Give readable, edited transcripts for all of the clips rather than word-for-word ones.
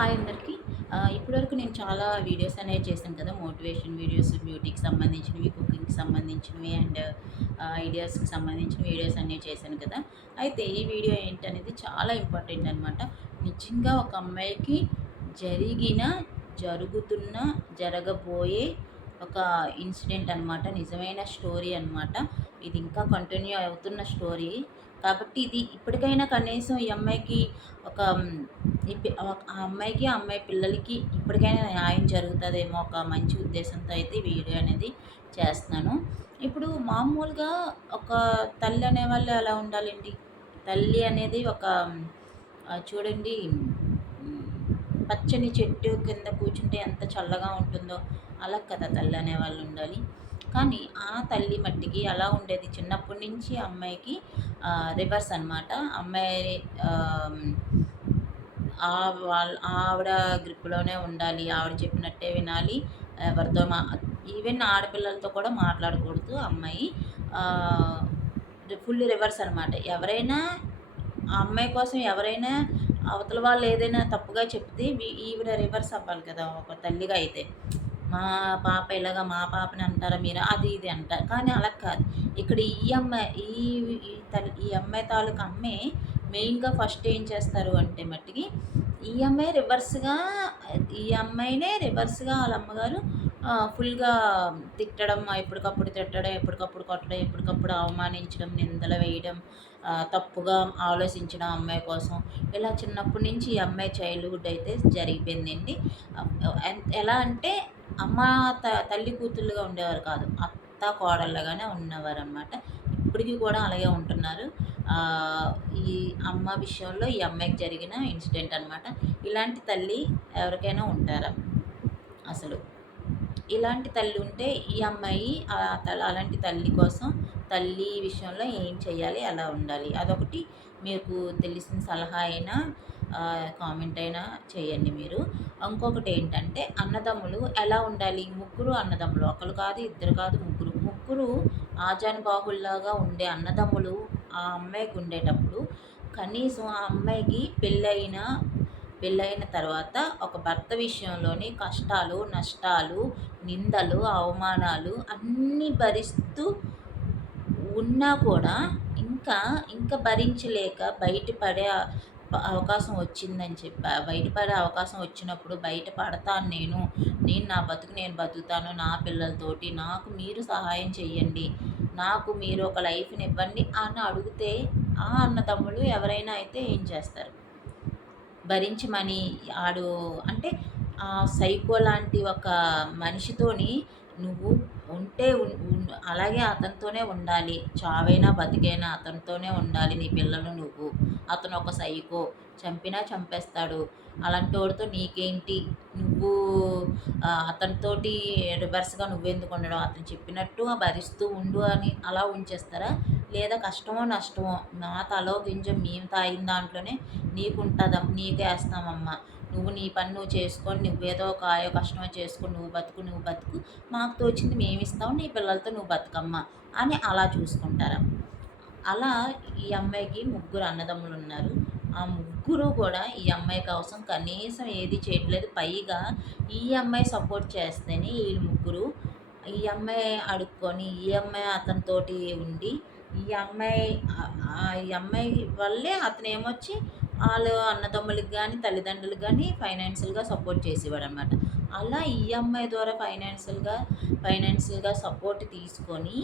Hi అందరికీ. ఇప్పటివరకు నేను చాలా వీడియోస్ అనేవి చేశాను కదా! మోటివేషన్ వీడియోస్, బ్యూటీకి సంబంధించినవి, కుకింగ్‌కి సంబంధించినవి అండ్ ఐడియాస్‌కి సంబంధించిన వీడియోస్ అన్నీ చేశాను కదా! అయితే ఈ వీడియో ఏంటనేది చాలా ఇంపార్టెంట్ అనమాట. నిజంగా ఒక అమ్మాయికి జరిగిన, జరుగుతున్న, జరగబోయే ఒక ఇన్సిడెంట్ అనమాట. నిజమైన స్టోరీ అనమాట. ఇది ఇంకా కంటిన్యూ అవుతున్న స్టోరీ. కాబట్టి ఇది ఇప్పటికైనా కనీసం ఈ అమ్మాయికి ఒక ఆ అమ్మాయికి, ఆ అమ్మాయి పిల్లలకి ఇప్పటికైనా న్యాయం జరుగుతదేమో ఒక మంచి ఉద్దేశంతో అయితే ఈ వీడియో అనేది చేస్తున్నాను. ఇప్పుడు మామూలుగా ఒక తల్లి అనేవాళ్ళు ఎలా ఉండాలండి? తల్లి అనేది ఒక చూడండి, పచ్చని చెట్టు కింద కూర్చుంటే ఎంత చల్లగా ఉంటుందో అలా కదా తల్లి అనేవాళ్ళు ఉండాలి. కానీ ఆ తల్లి మట్టికి అలా ఉండేది చిన్నప్పటి నుంచి అమ్మాయికి రివర్స్ అనమాట. అమ్మాయి ఆవిడ గ్రిప్‌లోనే ఉండాలి. ఆవిడ చెప్పినట్టే వినాలి. ఎవరితో ఈవెన్ ఆడపిల్లలతో కూడా మాట్లాడకూడదు అమ్మాయి. ఆహ్, ఫుల్ రివర్స్ అనమాట. ఎవరైనా ఆ అమ్మాయి కోసం ఎవరైనా అవతల వాళ్ళు ఏదైనా తప్పుగా చెప్తే ఈవిడ రివర్స్ అవ్వాలి కదా! ఒక తల్లిగా అయితే. మా పాప ఇలాగా మా పాపని అంటారా మీరు? అది ఇది అంటారు. కానీ అలా కాదు. ఇక్కడ ఈ అమ్మాయి ఈ అమ్మాయి తాలూకు అమ్మే మెయిన్‌గా ఫస్ట్ ఏం చేస్తారు అంటే మట్టికి ఈ అమ్మాయినే రివర్స్‌గా ఆళ్ళ అమ్మగారు ఫుల్‌గా తిట్టడం, ఎప్పటికప్పుడు తిట్టడం, ఎప్పటికప్పుడు కొట్టడం, ఎప్పటికప్పుడు అవమానించడం, నిందలు వేయడం, తప్పుగా ఆలోచించడం అమ్మాయి కోసం. ఇలా చిన్నప్పటి నుంచి ఈ అమ్మాయి చైల్డ్‌హుడ్ అయితే జరిగిపోయిందండి. ఎలా అంటే అమ్మ తల్లి కూతుళ్ళుగా ఉండేవారు కాదు. అత్త కోడళ్ళగానే ఉన్నవారనమాట. ఇప్పటికి కూడా అలాగే ఉంటున్నారు. ఆహ్, ఈ అమ్మ విషయంలో ఈ అమ్మాయికి జరిగిన ఇన్సిడెంట్ అనమాట. ఇలాంటి తల్లి ఎవరికైనా ఉంటారా అసలు? ఇలాంటి తల్లి ఉంటే ఈ అమ్మాయి అలాంటి తల్లి కోసం తల్లి విషయంలో ఏం చేయాలి? ఎలా ఉండాలి? అదొకటి మీకు తెలిసిన సలహా అయినా కామెంట్ అయినా చేయండి మీరు. ఇంకొకటి ఏంటంటే అన్నదమ్ములు ఎలా ఉండాలి? ముగ్గురు అన్నదమ్ములు. ఒకళ్ళు కాదు, ఇద్దరు కాదు, ముగ్గురు. ముగ్గురు ఆజానుబాహుల్లాగా ఉండే అన్నదమ్ములు ఆ అమ్మాయికి ఉండేటప్పుడు కనీసం ఆ అమ్మాయికి పెళ్ళైన తర్వాత ఒక భర్త విషయంలోని కష్టాలు, నష్టాలు, నిందలు, అవమానాలు అన్నీ భరిస్తూ ఉన్నా కూడా ఇంకా భరించలేక అవకాశం వచ్చిందని బయటపడే అవకాశం వచ్చినప్పుడు బయట పడతాను నేను నా బతుకు నేను బతుకుతాను నా పిల్లలతోటి, నాకు మీరు సహాయం చేయండి, నాకు మీరు ఒక లైఫ్‌ని ఇవ్వండి అని అడిగితే ఆ అన్నదమ్ములు ఎవరైనా అయితే ఏం చేస్తారు? భరించమని ఆడు అంటే ఆ సైకో లాంటి ఒక మనిషితోని నువ్వు ఉంటే అలాగే అతనితోనే ఉండాలి. చావైనా బతికైనా అతనితోనే ఉండాలి నీ పిల్లలు నువ్వు. అతను ఒక సైకో. చంపినా చంపేస్తాడు. అలాంటోడితో నీకేంటి? నువ్వు అతనితోటి రివర్స్‌గా నువ్వెందుకు ఉండడం? అతను చెప్పినట్టు భరిస్తూ ఉండు అని అలా ఉంచేస్తారా? లేదా కష్టమో, నష్టమో మా తలో గింజ మేము తాగిన దాంట్లోనే నీకేస్తామమ్మా. నువ్వు నీ పని నువ్వు చేసుకొని నువ్వేదో కాయో కష్టమో చేసుకొని నువ్వు బతుకు. మాకు తోచింది మేమిస్తాం. నీ పిల్లలతో నువ్వు బతుకమ్మా అని అలా చూసుకుంటారా? అలా ఈ అమ్మాయికి ముగ్గురు అన్నదమ్ములున్నారు. ఆ ముగ్గురు కూడా ఈ అమ్మాయి కోసం కనీసం ఏది చేయట్లేదు. పైగా ఈ అమ్మాయి సపోర్ట్ చేస్తేనే ఈళ్ళు ముగ్గురు ఈ అమ్మాయి అడుక్కొని, ఈ అమ్మాయి అతనితోటి ఉండి, ఈ అమ్మాయి వల్లే అతనేమొచ్చి ఆళ్ళు అన్నదమ్ములకి గానీ, తల్లిదండ్రులకు గానీ ఫైనాన్షియల్‌గా సపోర్ట్ చేసేవాడనమాట. అలా ఈ అమ్మాయి ద్వారా ఫైనాన్షియల్‌గా సపోర్ట్ తీసుకొని,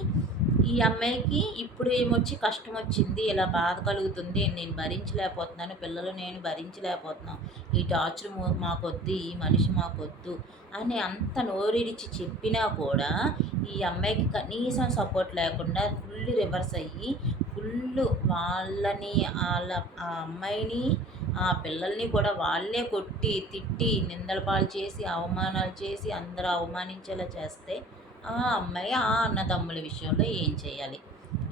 ఈ అమ్మాయికి ఇప్పుడు ఏమొచ్చి కష్టమొచ్చింది, ఇలా బాధ కలుగుతుంది, నేను భరించలేకపోతున్నాను, పిల్లలు నేను భరించలేకపోతున్నాం, ఈ టార్చర్ మాకొద్దు, ఈ మనిషి మాకొద్దు అని అంత నోరిడిచి చెప్పినా కూడా, ఈ అమ్మాయికి కనీసం సపోర్ట్ లేకుండా ఫుల్ రివర్స్ అయ్యి, ఆ అమ్మాయిని, ఆ పిల్లల్ని కూడా వాళ్ళే కొట్టి, తిట్టి, నిందల పాలు చేసి, అవమానాలు చేసి, అందరూ అవమానించేలా చేస్తే ఆ అమ్మాయి ఆ అన్నదమ్ముల విషయంలో ఏం చేయాలి?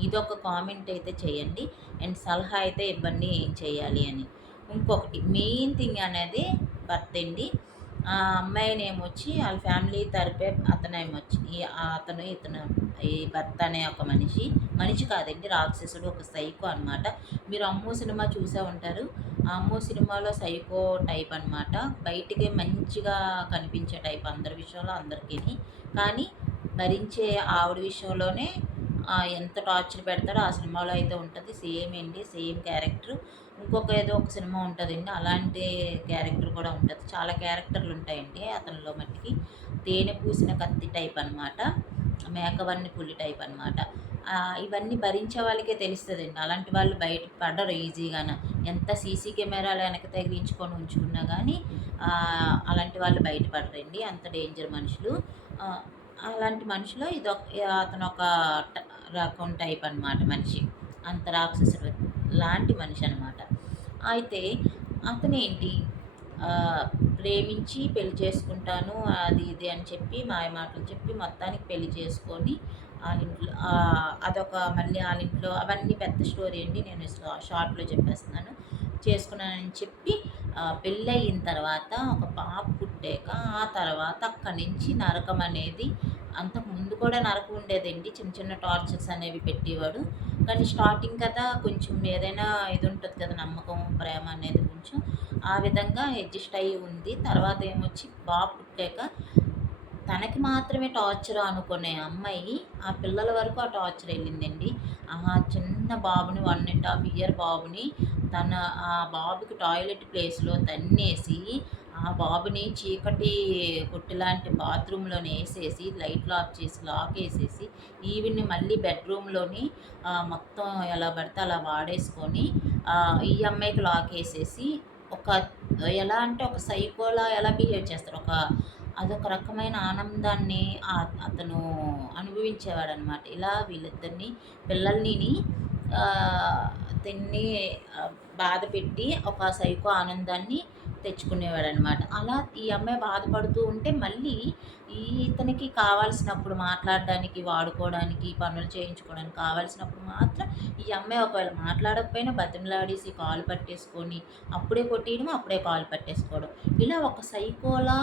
ఇదొక కామెంట్ అయితే చేయండి. అండ్ సలహా అయితే ఇవ్వండి ఏం చేయాలి అని. ఇంకొకటి మెయిన్ థింగ్ అనేది భర్త అండి. ఆ అమ్మాయినేమొచ్చి ఆళ్ళ ఫ్యామిలీ తరపే అతనేమొచ్చి ఇతను ఈ భర్త అనే ఒక మనిషి కాదండి, రాక్షసుడు, ఒక సైకో అనమాట. మీరు 'అమ్మో' సినిమా చూసే ఉంటారు. ఆ 'అమ్మో' సినిమాలో సైకో టైప్ అనమాట. బయటికి మంచిగా కనిపించే టైప్ అందరి విషయంలో అందరికిని. కానీ భరించే ఆవిడ విషయంలోనే ఎంత టార్చర్ పెడతాడో ఆ సినిమాలో అయితే ఉంటది. సేమ్ అండి. Same character. ఇంకొక ఏదో ఒక సినిమా ఉంటదండి. అలాంటి క్యారెక్టర్ కూడా ఉంటది. చాలా క్యారెక్టర్‌లు ఉంటాయండి అతనిలో మట్టికి. తేనె పూసిన కత్తి టైప్ అనమాట. మేకవన్నె పులి టైప్ అనమాట. ఇవన్నీ భరించే వాళ్ళకే తెలుస్తదండి. అలాంటి వాళ్ళు బయట పడరు ఈజీగాన. ఎంత సీసీ కెమెరాలు వెనక తగిలించుకొని ఉంచుకున్నా గానీ అలాంటి వాళ్ళు బయట పడరండి. అంత డేంజర్ మనుషులు. ఆహ్, అలాంటి మనిషిలో అతనొక ట రకం టైప్ అనమాట మనిషి. అంత రాక్షసుడు లాంటి మనిషి అనమాట. అయితే అతనేంటి ప్రేమించి పెళ్లి చేసుకుంటాను అది ఇది అని చెప్పి మాయమాటలు చెప్పి మొత్తానికి పెళ్లి చేసుకొని ఆళ్ళింట్లో అదొక మళ్ళీ ఆళ్ళింట్లో అవన్నీ పెద్ద స్టోరీ అండి. నేను షార్ట్‌లో చెప్పేస్తున్నాను. చేసుకున్నానని చెప్పి పెళ్ళయిన తర్వాత ఒక పాప పుట్టాక ఆ తర్వాత అక్కడి నుంచి నరకం అనేది, అంతకుముందు కూడా నరకం ఉండేదండి. చిన్న చిన్న టార్చర్స్ అనేవి పెట్టేవాడు. కానీ స్టార్టింగ్ కదా కొంచెం ఏదైనా ఇది ఉంటది కదా, నమ్మకం, ప్రేమ అనేది కొంచెం ఆ విధంగా అడ్జస్ట్ అయ్యి ఉంది. తర్వాత ఏమొచ్చి బాబు పుట్టాక తనకి మాత్రమే టార్చర్ అనుకునే అమ్మాయి ఆ పిల్లల వరకు ఆ టార్చర్ వెళ్ళిందండి. చిన్న బాబుని 1½ ఇయర్ బాబుని ఆ బాబుకి టాయిలెట్ ప్లేస్‌లో తన్నేసి, ఆ బాబుని చీకటి కొట్టులాంటి బాత్రూమ్‌లోని ఏసేసి, లైట్లు ఆఫ్ చేసి, లాకేసేసి, ఈవిడ్ని మళ్ళీ బెడ్‌రూమ్‌లోని మొత్తం ఎలా పడితే అలా వాడేసుకొని, ఈ అమ్మాయికి లాకేసేసి, ఒక ఎలా అంటే ఒక సైకోలా ఎలా బిహేవ్ చేస్తారు. అదొక రకమైన ఆనందాన్ని అతను అనుభవించేవాడనమాట. ఇలా వీళ్ళిద్దరిని పిల్లల్నిని దీన్ని బాధపెట్టి ఒక సైకో ఆనందాన్ని తెచ్చుకునేవాడనమాట. అలా ఈ అమ్మాయి బాధపడుతూ ఉంటే మళ్ళీ ఇతనికి కావాల్సినప్పుడు మాట్లాడడానికి, వాడుకోవడానికి, పనులు చేయించుకోవడానికి కావాల్సినప్పుడు మాత్రం ఈ అమ్మాయి ఒకవేళ మాట్లాడకపోయినా బతిమలాడేసి కాలు పట్టేసుకొని అప్పుడే కొట్టేయడం, అప్పుడే కాలు పట్టేసుకోవడం. ఇలా ఒక సైకోలా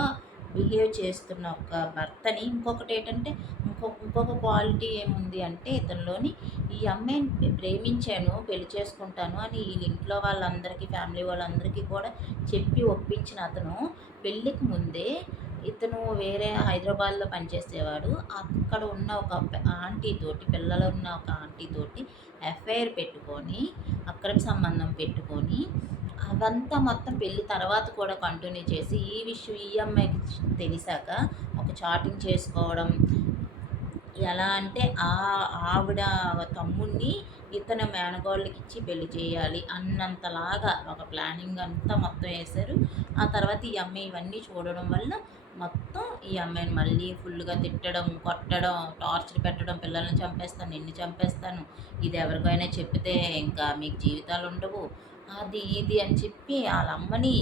బిహేవ్ చేస్తున్న ఒక భర్తని ఇంకొకటేంటంటే ఇంకొక క్వాలిటీ ఏముంది అంటే ఇతనిలోని, ఈ అమ్మాయిని ప్రేమించాను, పెళ్లి చేసుకుంటాను అని ఈళ్ళ ఇంట్లో వాళ్ళందరికీ, ఫ్యామిలీ వాళ్ళందరికీ కూడా చెప్పి ఒప్పించిన అతను పెళ్ళికి ముందే ఇతను వేరే హైదరాబాద్‌లో పనిచేసేవాడు. అక్కడ ఉన్న ఒక ఆంటీతోటి, పిల్లలున్న ఒక ఆంటీతోటి ఎఫ్ఐఆర్ పెట్టుకొని, అక్రమ సంబంధం పెట్టుకొని, అవంతా మొత్తం పెళ్లి తర్వాత కూడా కంటిన్యూ చేసి, ఈ విషయం ఈ అమ్మాయికి తెలిసాక ఒక చాటింగ్ చేసుకోవడం. ఎలా అంటే ఆవిడ తమ్ముడిని ఇతని మేనకోడలికిచ్చి పెళ్లి చేయాలి అన్నంతలాగా ఒక ప్లానింగ్ అంతా మొత్తం ఏశారు. ఆ తర్వాత ఈ అమ్మాయి ఇవన్నీ చూడడం వల్ల మొత్తం ఈ అమ్మాయిని మళ్ళీ ఫుల్‌గా తిట్టడం, కొట్టడం, టార్చర్ పెట్టడం, పిల్లల్ని చంపేస్తాను, నిన్ను చంపేస్తాను, ఇది ఎవరికైనా చెప్తే ఇంకా మీకు జీవితాలుండవు, అది ఇది అని చెప్పి ఆళ్ళమ్మని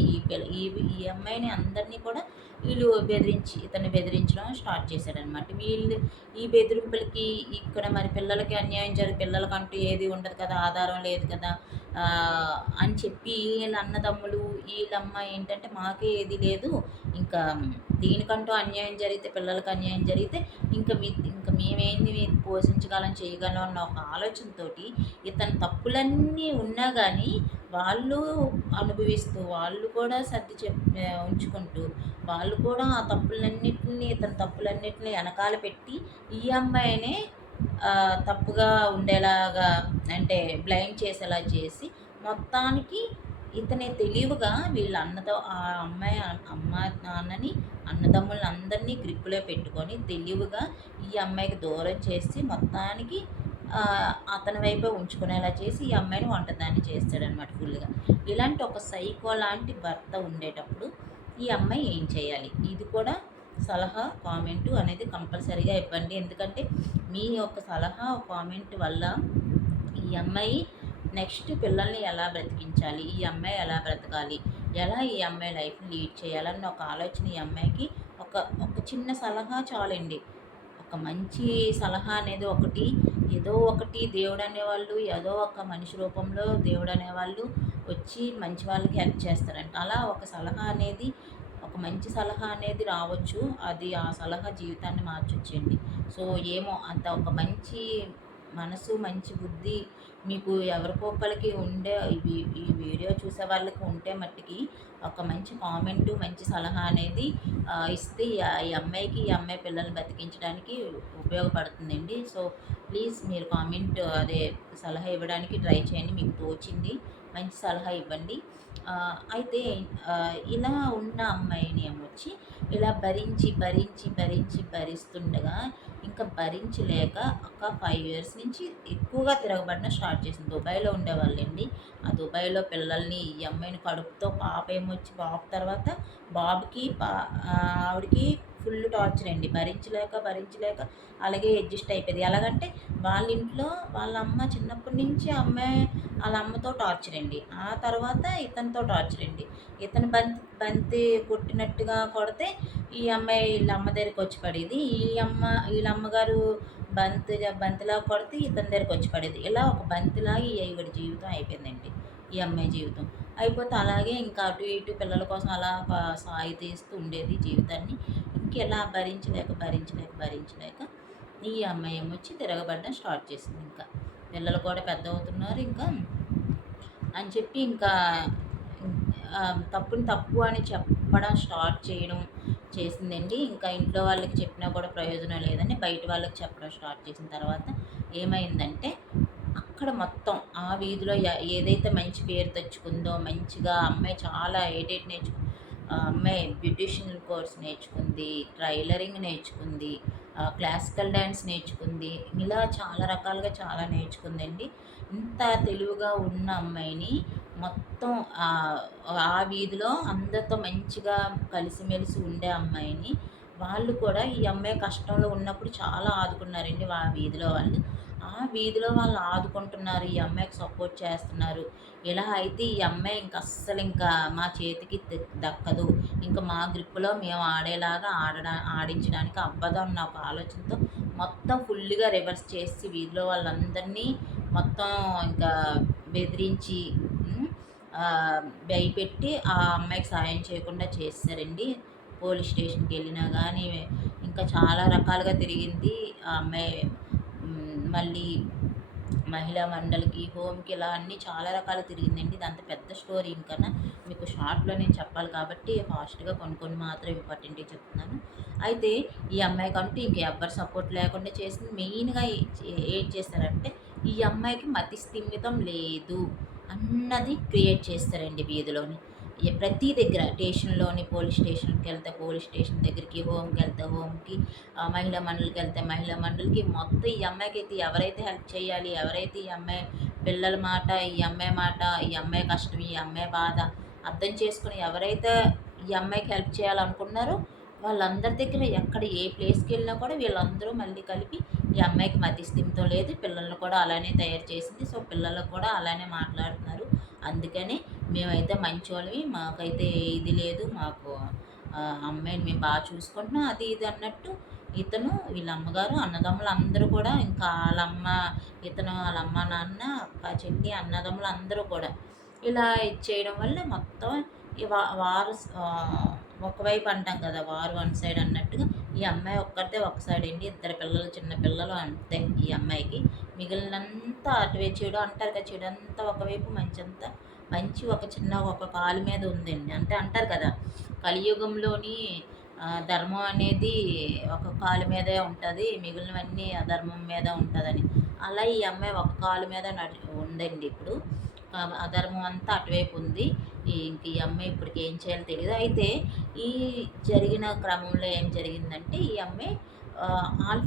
ఈ అమ్మాయిని అందరినీ కూడా ఇతన్ని బెదిరించడం స్టార్ట్ చేశాడనమాట. ఈ బెదిరింపులకి ఇక్కడ మరి పిల్లలకి అన్యాయం పిల్లలకంటూ ఏది ఉండదు కదా, ఆధారం లేదు కదా అని చెప్పి వీళ్ళ అన్నదమ్ములు, వీళ్ళమ్మ ఏంటంటే మాకే ఏది లేదు, ఇంకా దీనికంటూ అన్యాయం జరిగితే, పిల్లలకి అన్యాయం జరిగితే ఇంక మేమేంది పోషించగలం, చేయగలం అన్న ఒక ఆలోచనతోటి ఇతని తప్పులన్నీ ఉన్నా కానీ వాళ్ళు అనుభవిస్తూ, వాళ్ళు కూడా ఉంచుకుంటూ, వాళ్ళు కూడా ఆ తప్పులన్నిటిని, ఇతని తప్పులన్నిటిని వెనకాల పెట్టి ఈ అమ్మాయినే తప్పుగా ఉండేలాగా, అంటే బ్లైండ్ చేసేలా చేసి మొత్తానికి ఇతని తెలివిగా వీళ్ళ ఆ అమ్మాయి అమ్మ నాన్నని, అన్నదమ్ములని అందరినీ గ్రిప్పులో పెట్టుకొని తెలివిగా ఈ అమ్మాయికి దూరం చేసి మొత్తానికి అతని వైపే ఉంచుకునేలా చేసి ఈ అమ్మాయిని ఒంటరిదాన్ని చేస్తాడనమాట ఫుల్‌గా. ఇలాంటి ఒక సైకో లాంటి భర్త ఉండేటప్పుడు ఈ అమ్మాయి ఏం చేయాలి? ఇది కూడా సలహా, కామెంటు అనేది కంపల్సరీగా ఇవ్వండి. ఎందుకంటే మీ యొక్క సలహా, కామెంట్ వల్ల ఈ అమ్మాయి నెక్స్ట్ పిల్లల్ని ఎలా బ్రతికించాలి, ఈ అమ్మాయి ఎలా బ్రతకాలి, ఎలా ఈ అమ్మాయి లైఫ్‌ని లీడ్ చేయాలన్న ఒక ఆలోచన ఈ అమ్మాయికి ఒక ఒక చిన్న సలహా చాలండి. ఒక మంచి సలహా అనేది ఒకటి, ఏదో ఒకటి దేవుడు అనేవాళ్ళు, ఏదో ఒక మనిషి రూపంలో దేవుడు అనేవాళ్ళు వచ్చి మంచి వాళ్ళకి హెల్ప్ చేస్తారంట. అలా ఒక సలహా అనేది, ఒక మంచి సలహా అనేది రావచ్చు. అది ఆ సలహా జీవితాన్ని మార్చొచ్చండి. సో, ఏమో అంత ఒక మంచి మనసు, మంచి బుద్ధి మీకు ఎవరికొకళ్ళకి ఉండే ఈ వీడియో చూసే వాళ్ళకి ఉంటే మట్టికి ఒక మంచి కామెంటు, మంచి సలహా అనేది ఇస్తే ఈ అమ్మాయికి, ఈ అమ్మాయి పిల్లల్ని బతికించడానికి ఉపయోగపడుతుందండి. సో, ప్లీజ్ మీరు కామెంట్ అదే సలహా ఇవ్వడానికి ట్రై చేయండి. మీకు తోచింది మంచి సలహా ఇవ్వండి. అయితే ఇలా ఉన్న అమ్మాయిని ఏమొచ్చి ఇలా భరిస్తుండగా ఇంకా భరించలేక ఒక 5 ఇయర్స్ నుంచి ఎక్కువగా తిరగబడడం స్టార్ట్ చేసింది. దుబాయ్‌లో ఉండేవాళ్ళండి. ఆ దుబాయ్‌లో పిల్లల్ని ఈ అమ్మాయిని కడుపుతో పాప ఏమొచ్చి బాబు తర్వాత బాబుకి ఆవిడకి ఫుల్ టార్చర్ అండి. భరించలేక అలాగే అడ్జస్ట్ అయిపోయేది. ఎలాగంటే వాళ్ళ ఇంట్లో వాళ్ళ అమ్మ చిన్నప్పటి నుంచి అమ్మాయి ఆళ్ళ అమ్మతో టార్చర్ అండి. ఆ తర్వాత ఇతనితో టార్చర్ అండి. ఇతను బంతి కొట్టినట్టుగా కొడితే ఈ అమ్మాయి ఈళ్ళ అమ్మ దగ్గరికొచ్చి పడేది. ఈళ్ళ అమ్మగారు బంతిలా కొడితే ఇతని దగ్గరికొచ్చి పడేది. ఇలా ఒక బంతిలాగా ఈవిడ జీవితం అయిపోయిందండి. ఈ అమ్మాయి జీవితం. అయిపోతే అలాగే ఇంకా అటు ఇటు పిల్లల కోసం అలా సాయి తీస్తూ ఉండేది జీవితాన్ని. ఇంకెలా భరించలేక ఈ అమ్మాయి ఏమొచ్చి తిరగబడడం స్టార్ట్ చేసింది ఇంకా. పిల్లలు కూడా పెద్దవుతున్నారు ఇంకా అని చెప్పి ఇంకా తప్పుని తప్పు అని చెప్పడం స్టార్ట్ చేయడం చేసిందండి. ఇంకా ఇంట్లో వాళ్ళకి చెప్పినా కూడా ప్రయోజనం లేదని బయట వాళ్ళకి చెప్పడం స్టార్ట్ చేసిన తర్వాత ఏమైందంటే అక్కడ మొత్తం ఆ వీధిలో ఏదైతే మంచి పేరు తెచ్చుకుందో మంచిగా అమ్మాయి చాలా నేర్చుకుంది. ఆ అమ్మాయి బ్యూటీషియన్ కోర్స్ నేర్చుకుంది, టైలరింగ్ నేర్చుకుంది, క్లాసికల్ డ్యాన్స్ నేర్చుకుంది. ఇలా చాలా రకాలుగా చాలా నేర్చుకుందండి. ఇంత తెలివిగా ఉన్న అమ్మాయిని మొత్తం ఆ వీధిలో అందరితో మంచిగా కలిసిమెలిసి ఉండే అమ్మాయిని వాళ్ళు కూడా ఈ అమ్మాయి కష్టంలో ఉన్నప్పుడు చాలా ఆదుకున్నారండి ఆ వీధిలో వాళ్ళు. ఆ వీధిలో వాళ్ళు ఆదుకుంటున్నారు. ఈ అమ్మాయికి సపోర్ట్ చేస్తున్నారు. ఇలా అయితే ఈ అమ్మాయి ఇంక అస్సలు ఇంకా మా చేతికి దక్కదు. ఇంక మా గ్రిప్పులో మేము ఆడేలాగా ఆడించడానికి అవ్వదన్న ఒక ఆలోచనతో మొత్తం ఫుల్లుగా రివర్స్ చేసి వీధిలో వాళ్ళందరినీ మొత్తం ఇంకా బెదిరించి భయపెట్టి ఆ అమ్మాయికి సాయం చేయకుండా చేసేసారండి. పోలీస్ స్టేషన్‌కి వెళ్ళినా కానీ ఇంకా చాలా రకాలుగా తిరిగింది ఆ అమ్మాయి. మళ్ళీ మహిళా మండలికి, హోమ్‌కి ఇలా అన్నీ చాలా రకాలు తిరిగిందండి. ఇదంతా పెద్ద స్టోరీ ఇంకన్నా మీకు షార్ట్‌లో నేను చెప్పాలి కాబట్టి ఫాస్ట్‌గా కొన్ని మాత్రం ఇంపార్టెంట్‌వి చెప్తున్నాను. అయితే ఈ అమ్మాయికంటూ ఇంక ఎవ్వరి సపోర్ట్ లేకుండా చేసింది. మెయిన్‌గా ఏం చేశారంటే ఈ అమ్మాయికి మతి స్థిమితం లేదు అన్నది క్రియేట్ చేస్తారండి వీధిలోని. ప్రతి దగ్గర స్టేషన్‌లోని పోలీస్ స్టేషన్‌కెళ్తే పోలీస్ స్టేషన్ దగ్గరికి, హోమ్‌కెళ్తే హోమ్‌కి, మహిళా మండలికెళ్తే మహిళా మండలికి మొత్తం ఈ అమ్మాయికైతే ఎవరైతే హెల్ప్ చేయాలి, ఎవరైతే ఈ అమ్మాయి పిల్లల మాట, ఈ అమ్మాయి కష్టం, ఈ అమ్మాయి బాధ అర్థం చేసుకొని ఎవరైతే ఈ అమ్మాయికి హెల్ప్ చేయాలనుకున్నారో వాళ్ళందరి దగ్గర ఎక్కడ ఏ ప్లేస్‌కెళ్ళినా కూడా వీళ్ళందరూ మళ్ళీ కలిపి ఈ అమ్మాయికి మతి స్థిమితం లేదు. పిల్లల్ని కూడా అలానే తయారు చేసింది. సో, పిల్లలకు కూడా అలానే మాట్లాడుతున్నారు. అందుకని మేమైతే మంచోళ్ళమి. మాకైతే ఇది లేదు. మాకు అమ్మాయిని మేము బాగా చూసుకుంటున్నాం అది ఇది అన్నట్టు ఇతను వీళ్ళ అమ్మగారు అన్నదమ్ములు అందరూ కూడా ఇంకా వాళ్ళ అమ్మ, నాన్న, అక్క, చెల్లి, అన్నదమ్ములు అందరూ కూడా ఇలా ఇచ్చేయడం వల్ల మొత్తం ఈ వారు ఒకవైపు అంటాం కదా! వార్ వన్ సైడ్ అన్నట్టుగా ఈ అమ్మాయి ఒక్కరిదే ఒక సైడ్ అండి. ఇద్దరు పిల్లలు చిన్న పిల్లలు అంతే ఈ అమ్మాయికి. మిగిలినంతా అటువైపు చెడు అంటారు కదా! చెడంతా ఒకవైపు మంచి ఒక కాలు మీద ఉందండి. అంటే అంటారు కదా! కలియుగంలోని ధర్మం అనేది ఒక కాలు మీదే ఉంటది. మిగిలినవన్నీ అధర్మం మీద ఉంటదని. అలా ఈ అమ్మాయి ఒక కాలు మీద ఉందండి ఇప్పుడు. అధర్మం అంతా అటువైపు ఉంది. ఇంక ఈ అమ్మాయి ఇప్పటికి ఏం చేయాలో తెలీదు. అయితే ఈ జరిగిన క్రమంలో ఏం జరిగిందంటే ఈ అమ్మాయి ఆల్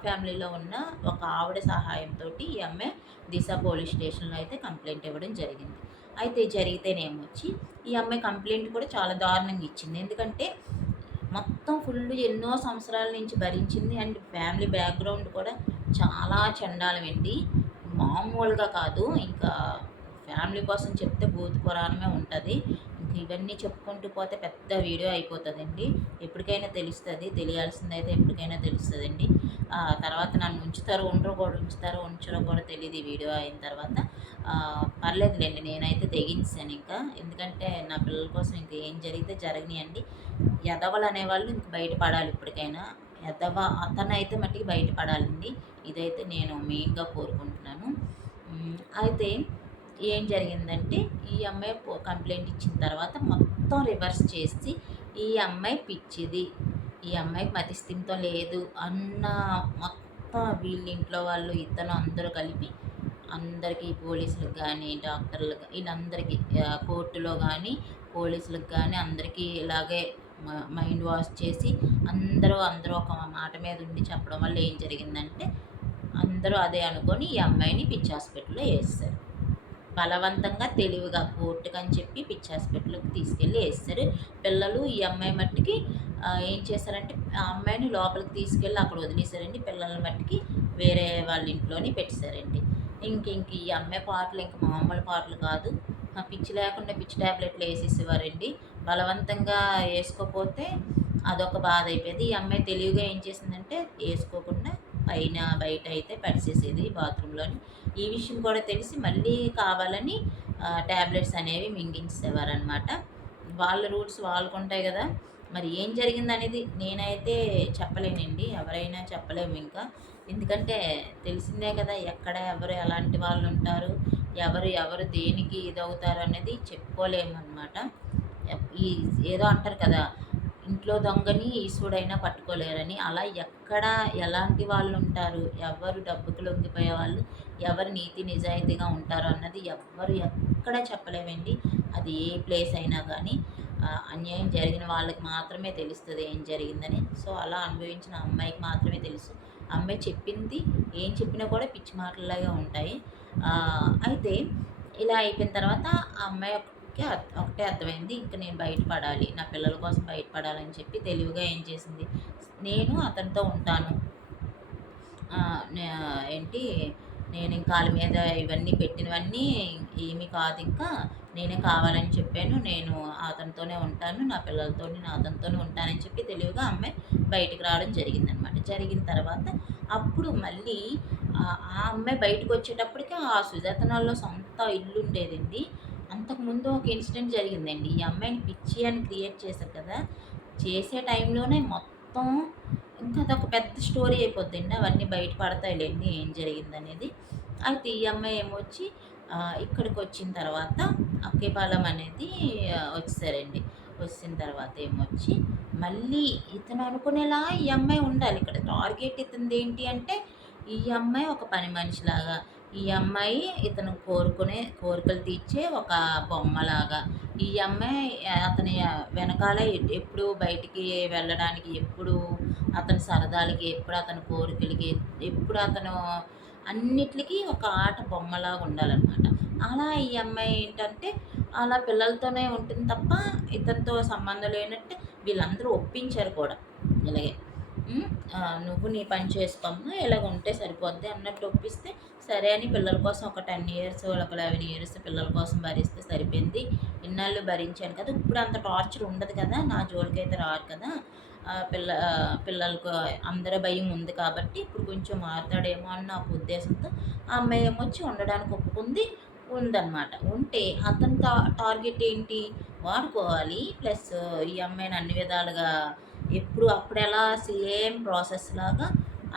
ఫ్యామిలీలో ఉన్న ఒక ఆవిడ సహాయంతోటి ఈ అమ్మాయి దిశ పోలీస్ స్టేషన్‌లో అయితే కంప్లెయింట్ ఇవ్వడం జరిగింది. అయితే జరిగితేనేమొచ్చి ఈ అమ్మాయి కంప్లెయింట్ కూడా చాలా దారుణంగా ఇచ్చింది. ఎందుకంటే మొత్తం ఎన్నో సంవత్సరాల నుంచి భరించింది. అండ్ ఫ్యామిలీ బ్యాక్‌గ్రౌండ్ కూడా చాలా చెండాలమండి. మామూలుగా కాదు. ఇంకా ఫ్యామిలీ కోసం చెప్తే భూత పురాణమే ఉంటది. ఇంక ఇవన్నీ చెప్పుకుంటూ పోతే పెద్ద వీడియో అయిపోతుందండి. ఎప్పటికైనా తెలుస్తుంది, తెలియాల్సిందైతే ఎప్పటికైనా తెలుస్తుందండి. తర్వాత నన్ను ఉంచుతారో ఉంచరో కూడా తెలియదు ఈ వీడియో అయిన తర్వాత. పర్లేదులేండి, నేనైతే తెగించాను ఇంకా. ఎందుకంటే నా పిల్లల కోసం ఇంక ఏం జరిగితే జరగనియండి. ఎదవలు అనేవాళ్ళు ఇంక బయటపడాలి ఇప్పటికైనా. అతనైతే మట్టికి బయటపడాలండి. ఇదైతే నేను మెయిన్గా కోరుకుంటున్నాను. అయితే ఏం జరిగిందంటే, ఈ అమ్మాయి కంప్లైంట్ ఇచ్చిన తర్వాత మొత్తం రివర్స్ చేసి ఈ అమ్మాయి పిచ్చిది, ఈ అమ్మాయికి మతిస్థిమితం లేదు అన్న మొత్తం వీళ్ళింట్లో వాళ్ళు ఇతను అందరూ కలిపి అందరికీ, పోలీసులకు కానీ డాక్టర్లకు వీళ్ళందరికీ, కోర్టులో కానీ పోలీసులకు కానీ అందరికీ ఇలాగే మైండ్ వాష్ చేసి అందరూ ఒక మాట మీద ఉండి చెప్పడం వల్ల ఏం జరిగిందంటే, అందరూ అదే అనుకొని ఈ అమ్మాయిని పిచ్చి హాస్పిటల్లో వేస్తారు. బలవంతంగా తెలివిగా కోర్టుకని చెప్పి పిచ్చి హాస్పిటల్కి తీసుకెళ్ళి వేస్తారు. పిల్లలు ఈ అమ్మాయి మట్టికి ఏం చేశారంటే, ఆ అమ్మాయిని లోపలికి తీసుకెళ్ళి అక్కడ వదిలేశారండి. పిల్లల మట్టికి వేరే వాళ్ళ ఇంట్లోని పెట్టేశారండి. ఇంక ఈ అమ్మాయి పాటలు ఇంక మామూలు పాటలు కాదు. పిచ్చి లేకుండా పిచ్చి ట్యాబ్లెట్లు వేసేసేవారండి. బలవంతంగా వేసుకోపోతే అదొక బాధ అయిపోయేది. ఈ అమ్మాయి తెలివిగా ఏం చేసిందంటే, వేసుకోకుండా బయట అయితే పడిసేసేది బాత్రూంలోని. ఈ విషయం కూడా తెలిసి మళ్ళీ కావాలని ట్యాబ్లెట్స్ అనేవి మింగించేసేవారనమాట. వాళ్ళ రూల్స్ వాళ్ళకు ఉంటాయి కదా. మరి ఏం జరిగిందనేది నేనైతే చెప్పలేనండి, ఎవరైనా చెప్పలేము ఇంకా. ఎందుకంటే తెలిసిందే కదా, ఎక్కడ ఎవరు ఎలాంటి వాళ్ళు ఉంటారు, ఎవరు దేనికి ఇదవుతారు అనేది చెప్పుకోలేము అనమాట. ఈ ఏదో అంటారు కదా, ఇంట్లో దొంగని ఈశ్వరుడైనా పట్టుకోలేరని. అలా ఎక్కడ ఎలాంటి వాళ్ళు ఉంటారు, ఎవరు డబ్బుకు లొంగిపోయే వాళ్ళు, ఎవరు నీతి నిజాయితీగా ఉంటారు అన్నది ఎవ్వరు ఎక్కడ చెప్పలేమండి. అది ఏ ప్లేస్ అయినా కానీ అన్యాయం జరిగిన వాళ్ళకి మాత్రమే తెలుస్తుంది ఏం జరిగిందని. సో అలా అనుభవించిన అమ్మాయికి మాత్రమే తెలుసు. అమ్మాయి చెప్పింది ఏం చెప్పినా కూడా పిచ్చి మాటల్లాగా ఉంటాయి. అయితే ఇలా అయిపోయిన తర్వాత ఆ అమ్మాయి ఒకటే అర్థమైంది, ఇంక నేను బయటపడాలి, నా పిల్లల కోసం బయటపడాలని చెప్పి తెలివిగా ఏం చేసింది, నేను అతనితో ఉంటాను, ఏంటి నేను ఇంకా వాళ్ళ మీద ఇవన్నీ పెట్టినవన్నీ ఏమీ కాదు, ఇంకా నేనే కావాలని చెప్పాను, నేను అతనితోనే ఉంటాను, నా పిల్లలతోని అతనితోనే ఉంటానని చెప్పి తెలివిగా అమ్మాయి బయటికి రావడం జరిగిందనమాట. జరిగిన తర్వాత అప్పుడు మళ్ళీ ఆ అమ్మాయి బయటకు వచ్చేటప్పటికి ఆ సుజాతనాల్లో సొంత ఇల్లు ఉండేదండి. అంతకుముందు ఒక ఇన్సిడెంట్ జరిగిందండి. ఈ అమ్మాయిని పిచ్చి అని క్రియేట్ చేశారు కదా, చేసే టైంలోనే మొత్తం ఇంకా అదొక పెద్ద స్టోరీ అయిపోద్దండి. అవన్నీ బయట పడతాయిలేండి ఏం జరిగిందనేది. అయితే ఈ అమ్మాయి ఏమొచ్చి ఇక్కడికి వచ్చిన తర్వాత అక్కేపాలెం అనేది వచ్చేసారండి. వచ్చిన తర్వాత ఏమొచ్చి మళ్ళీ ఇతను అనుకునేలా ఈ అమ్మాయి ఉండాలి. ఇక్కడ టార్గెట్ ఇతనిది ఏంటి అంటే, ఈ అమ్మాయి ఒక పని మనిషిలాగా, ఈ అమ్మాయి ఇతను కోరికలు తీర్చే ఒక బొమ్మలాగా, ఈ అమ్మాయి అతని వెనకాల ఎప్పుడు బయటికి వెళ్ళడానికి, ఎప్పుడు అతని సరదాలకి, ఎప్పుడు అతని కోరికలకి, ఎప్పుడు అతను అన్నిటికీ ఒక ఆట బొమ్మలాగా ఉండాలన్నమాట. అలా ఈ అమ్మాయి ఏంటంటే అలా పిల్లలతోనే ఉంటుంది తప్ప ఇతనితో సంబంధం లేనట్టు వీళ్ళందరూ ఒప్పించారు కూడా. ఇలాగే నువ్వు నీ పని చేసుకోమ్మా, ఇలాగ ఉంటే సరిపోద్ది అన్నట్టు ఒప్పిస్తే సరే అని పిల్లల కోసం ఒక 10 ఇయర్స్, ఒక 11 ఇయర్స్ పిల్లల కోసం భరిస్తే సరిపోయింది. ఇన్నాళ్ళు భరించాను కదా, ఇప్పుడు అంత టార్చర్ ఉండదు కదా, నా జోలికైతే రారు కదా, పిల్లలకు అందరి భయం ఉంది కాబట్టి ఇప్పుడు కొంచెం మారుతాడేమో అన్న ఒక ఉద్దేశంతో ఆ అమ్మాయి ఏమొచ్చి ఉండడానికి ఒప్పుకుంది. ఉందన్నమాట. ఉంటే అతని టార్గెట్ ఏంటి, వాడుకోవాలి, ప్లస్ ఈ అమ్మాయిని అన్ని విధాలుగా ఎప్పుడు అప్పుడు ఎలా సేమ్ ప్రాసెస్ లాగా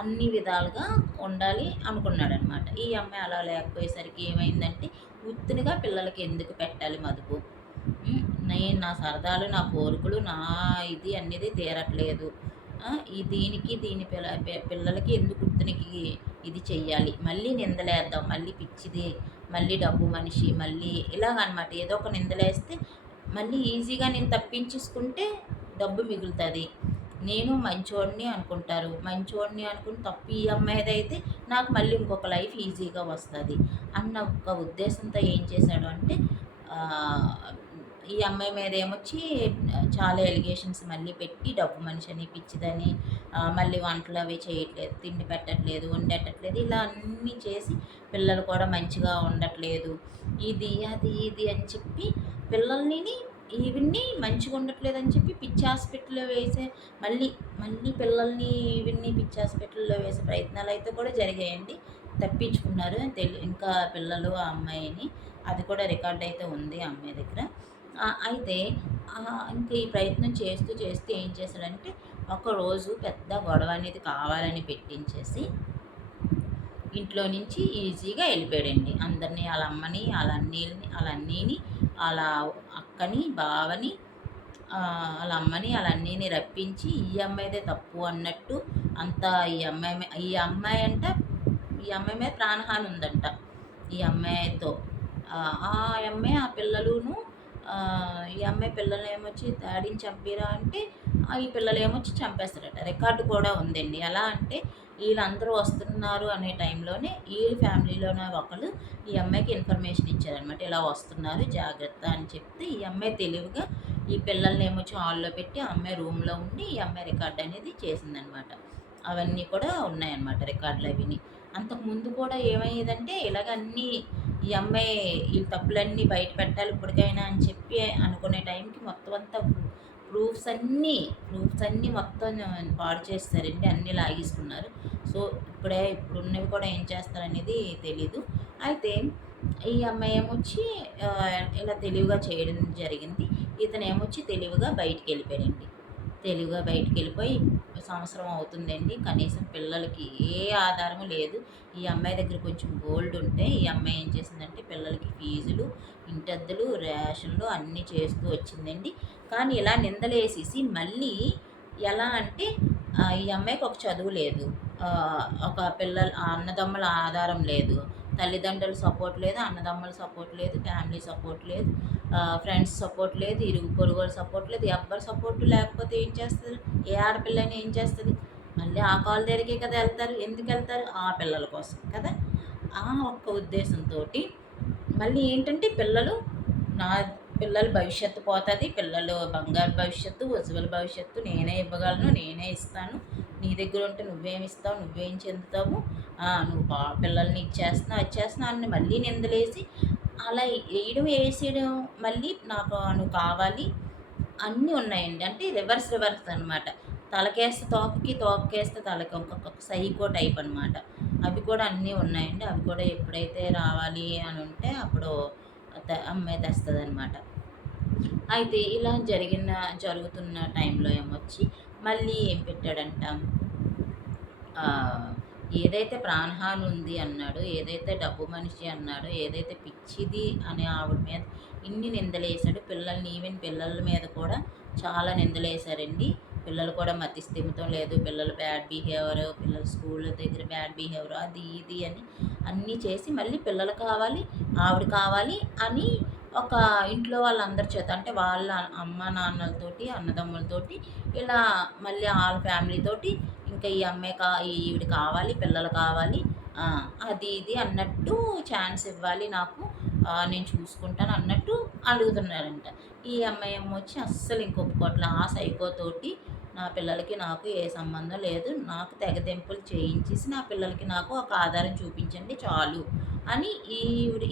అన్ని విధాలుగా ఉండాలి అనుకున్నాడనమాట. ఈ అమ్మాయి అలా లేకపోయేసరికి ఏమైందంటే, ఉత్తినిగా పిల్లలకి ఎందుకు పెట్టాలి మదుపు, నేను నా సరదాలు, నా కోరికలు, నా ఇది అనేది తీరట్లేదు, దీని పిల్లలకి ఎందుకు ఉత్తినికి ఇది చెయ్యాలి, మళ్ళీ నిందలేద్దాం, మళ్ళీ పిచ్చిది, మళ్ళీ డబ్బు మనిషి, మళ్ళీ ఇలాగనమాట. ఏదో ఒక నిందలేస్తే మళ్ళీ ఈజీగా నేను తప్పించేసుకుంటే డబ్బు మిగులుతుంది, నేను మంచోడిని అనుకుంటారు, మంచోడిని అనుకుని తప్పు ఈ అమ్మాయిదైతే నాకు మళ్ళీ ఇంకొక లైఫ్ ఈజీగా వస్తుంది అన్న ఒక ఉద్దేశంతో ఏం చేశాడు అంటే, ఈ అమ్మాయి మీద ఏమొచ్చి చాలా ఎలిగేషన్స్ మళ్ళీ పెట్టి డబ్బు మనిషి అని, పిచ్చిదని, మళ్ళీ వంటలు అవి చేయట్లేదు, తిండి పెట్టట్లేదు, వండేటట్లేదు, ఇలా అన్నీ చేసి పిల్లలు కూడా మంచిగా ఉండట్లేదు, ఇది అది ఇది అని చెప్పి పిల్లల్ని ఈవిడ్ని మంచిగా ఉండట్లేదని చెప్పి పిచ్చి హాస్పిటల్‌లో వేసే మళ్ళీ, మళ్ళీ పిల్లల్ని ఈవిడ్ని పిచ్చి హాస్పిటల్‌లో వేసే ప్రయత్నాలయితే కూడా జరిగాయండి. తప్పించుకున్నారు. ఇంకా పిల్లలు ఆ అమ్మాయిని. అది కూడా రికార్డ్ అయితే ఉంది ఆ అమ్మాయి దగ్గర. అయితే ఇంక ఈ ప్రయత్నం చేస్తూ, చేస్తూ ఏం చేశాడంటే ఒకరోజు పెద్ద గొడవ అనేది కావాలని పెట్టించేసి ఇంట్లో నుంచి ఈజీగా వెళ్ళిపోయాడండి. అందరిని ఆళ్ళ అమ్మని, ఆళ్ళ అన్నయ్యని, ఆళ్ళ అక్కని, బావని, ఆళ్ళ అమ్మని, ఆళ్ళ అన్నయ్యని రప్పించి ఈ అమ్మాయిదే తప్పు అన్నట్టు అంతా ఈ అమ్మాయి మీద ప్రాణహాని ఉందంట. ఈ అమ్మాయితో ఆ అమ్మాయి ఆ పిల్లలును ఈ అమ్మాయి పిల్లలనేమొచ్చి డాడీని చంపిరా అంటే ఈ పిల్లలేమొచ్చి చంపేస్తారట. రికార్డు కూడా ఉందండి. ఎలా అంటే వీళ్ళందరూ వస్తున్నారు అనే టైంలోనే వీళ్ళ ఫ్యామిలీలోనే ఒకళ్ళు ఈ అమ్మాయికి ఇన్ఫర్మేషన్ ఇచ్చారనమాట. ఇలా వస్తున్నారు జాగ్రత్త అని చెప్తే ఈ అమ్మాయి తెలివిగా ఈ పిల్లల్ని ఏమొచ్చి హాల్‌లో పెట్టి ఆ అమ్మాయి రూమ్‌లో ఉండి ఈ అమ్మాయి రికార్డ్ అనేది చేసిందనమాట. అవన్నీ కూడా ఉన్నాయన్నమాట రికార్డులు అవిని. అంతకుముందు కూడా ఏమయ్యేదంటే ఇలాగ అన్నీ ఈ అమ్మాయి ఈ తప్పులన్నీ బయట పెట్టాలి ఇప్పటికైనా అని చెప్పి అనుకునే టైంకి మొత్తం అంతా ప్రూఫ్స్ అన్నీ మొత్తం పాడు చేస్తారండి. అన్నీ లాగేసుకున్నారు. సో ఇప్పుడున్నవి కూడా ఏం చేస్తారనేది తెలీదు. అయితే ఈ అమ్మాయి ఏమొచ్చి ఇలా తెలివిగా చేయడం జరిగింది. ఇతనేమొచ్చి తెలివిగా బయటికెళ్ళిపోయాడండి. తెలివిగా బయటికెళ్ళిపోయి సంవత్సరం అవుతుందండి. కనీసం పిల్లలకి ఏ ఆధారము లేదు. ఈ అమ్మాయి దగ్గర కొంచెం గోల్డ్ ఉంటే ఈ అమ్మాయి ఏం చేసిందంటే పిల్లలకి ఫీజులు, ఇంటద్దెలు, రేషన్‌లు అన్నీ చేస్తూ వచ్చిందండి. కానీ ఇలా నిందలేసేసి మళ్ళీ ఎలా అంటే ఈ అమ్మాయికి ఒక చదువు లేదు. ఒక అన్నదమ్ముల ఆధారం లేదు. తల్లిదండ్రుల సపోర్ట్ లేదు, అన్నదమ్ముల సపోర్ట్ లేదు, ఫ్యామిలీ సపోర్ట్ లేదు, ఫ్రెండ్స్ సపోర్ట్ లేదు, ఇరుగు పొరుగోళ్ళ సపోర్ట్ లేదు. ఎవ్వరి సపోర్ట్ లేకపోతే ఏం చేస్తది? ఏ ఆడపిల్లైనా ఏం చేస్తది? మళ్ళీ ఆ కాళ్ళ దగ్గరికే కదా ఎళ్తారు. ఎందుకెళ్తారు? ఆ పిల్లల కోసం కదా! ఆ ఒక్క ఉద్దేశంతోటి మళ్ళీ ఏంటంటే నా పిల్లల భవిష్యత్తు పోతది. పిల్లలు బంగారు భవిష్యత్తు, ఉజ్వల భవిష్యత్తు నేనే ఇవ్వగలను, నేనే ఇస్తాను. నీ దగ్గర ఉంటే నువ్వేమిస్తావు? నువ్వేం చెందుతావు? నువ్వు పిల్లల్ని ఇచ్చేస్తున్నావు, ఇచ్చేస్తున్నావు అని మళ్ళీ నిందలేసి అలా ఏసేయడం మళ్ళీ నువ్వు కావాలి అన్నీ ఉన్నాయండి. అంటే రివర్స్ అనమాట. తలకేస్తే తోకకి, తోకకేస్తే తలకి ఇంకొక సైకో టైప్ అనమాట. అవి కూడా అన్నీ ఉన్నాయండి. అవి కూడా ఎప్పుడైతే రావాలి అని ఉంటే అప్పుడు అమ్మాయి తెస్తదనమాట. అయితే ఇలా జరుగుతున్న టైంలో ఏమొచ్చి మళ్ళీ ఏం పెట్టాడంట, ఏదైతే ప్రాణహాని ఉంది అన్నాడో, ఏదైతే డబ్బు మనిషి అన్నాడో, ఏదైతే పిచ్చిది అనే ఆవిడ మీద ఇన్ని నిందలేసాడు. ఈవెన్ పిల్లల మీద కూడా చాలా నిందలేశారండి. పిల్లలు కూడా మతిస్థిమితం లేదు, పిల్లలు బ్యాడ్ బిహేవియర్, పిల్లలు స్కూల్ దగ్గర బ్యాడ్ బిహేవియర్, అది ఇది అని అన్నీ చేసి మళ్ళీ పిల్లలు కావాలి, ఆవిడ కావాలి అని ఒక ఇంట్లో వాళ్ళందరి చేత అంటే వాళ్ళ అమ్మ నాన్నలతోటి, అన్నదమ్ములతోటి ఇలా మళ్ళీ వాళ్ళ ఫ్యామిలీతోటి ఇంకా ఈ అమ్మాయి ఈవిడ కావాలి, పిల్లలు కావాలి, అది ఇది అన్నట్టు ఛాన్స్ ఇవ్వాలి నాకు, నేను చూసుకుంటాను అన్నట్టు అడుగుతున్నారంట. ఈ అమ్మాయి ఏమో వచ్చి అస్సలు ఇంక ఒప్పుకోవట్లే. ఆ సైకోతోటి నా పిల్లలకి నాకు ఏ సంబంధం లేదు, నాకు తెగదెంపులు చేయించేసి నా పిల్లలకి నాకు ఒక ఆధారం చూపించండి చాలు అని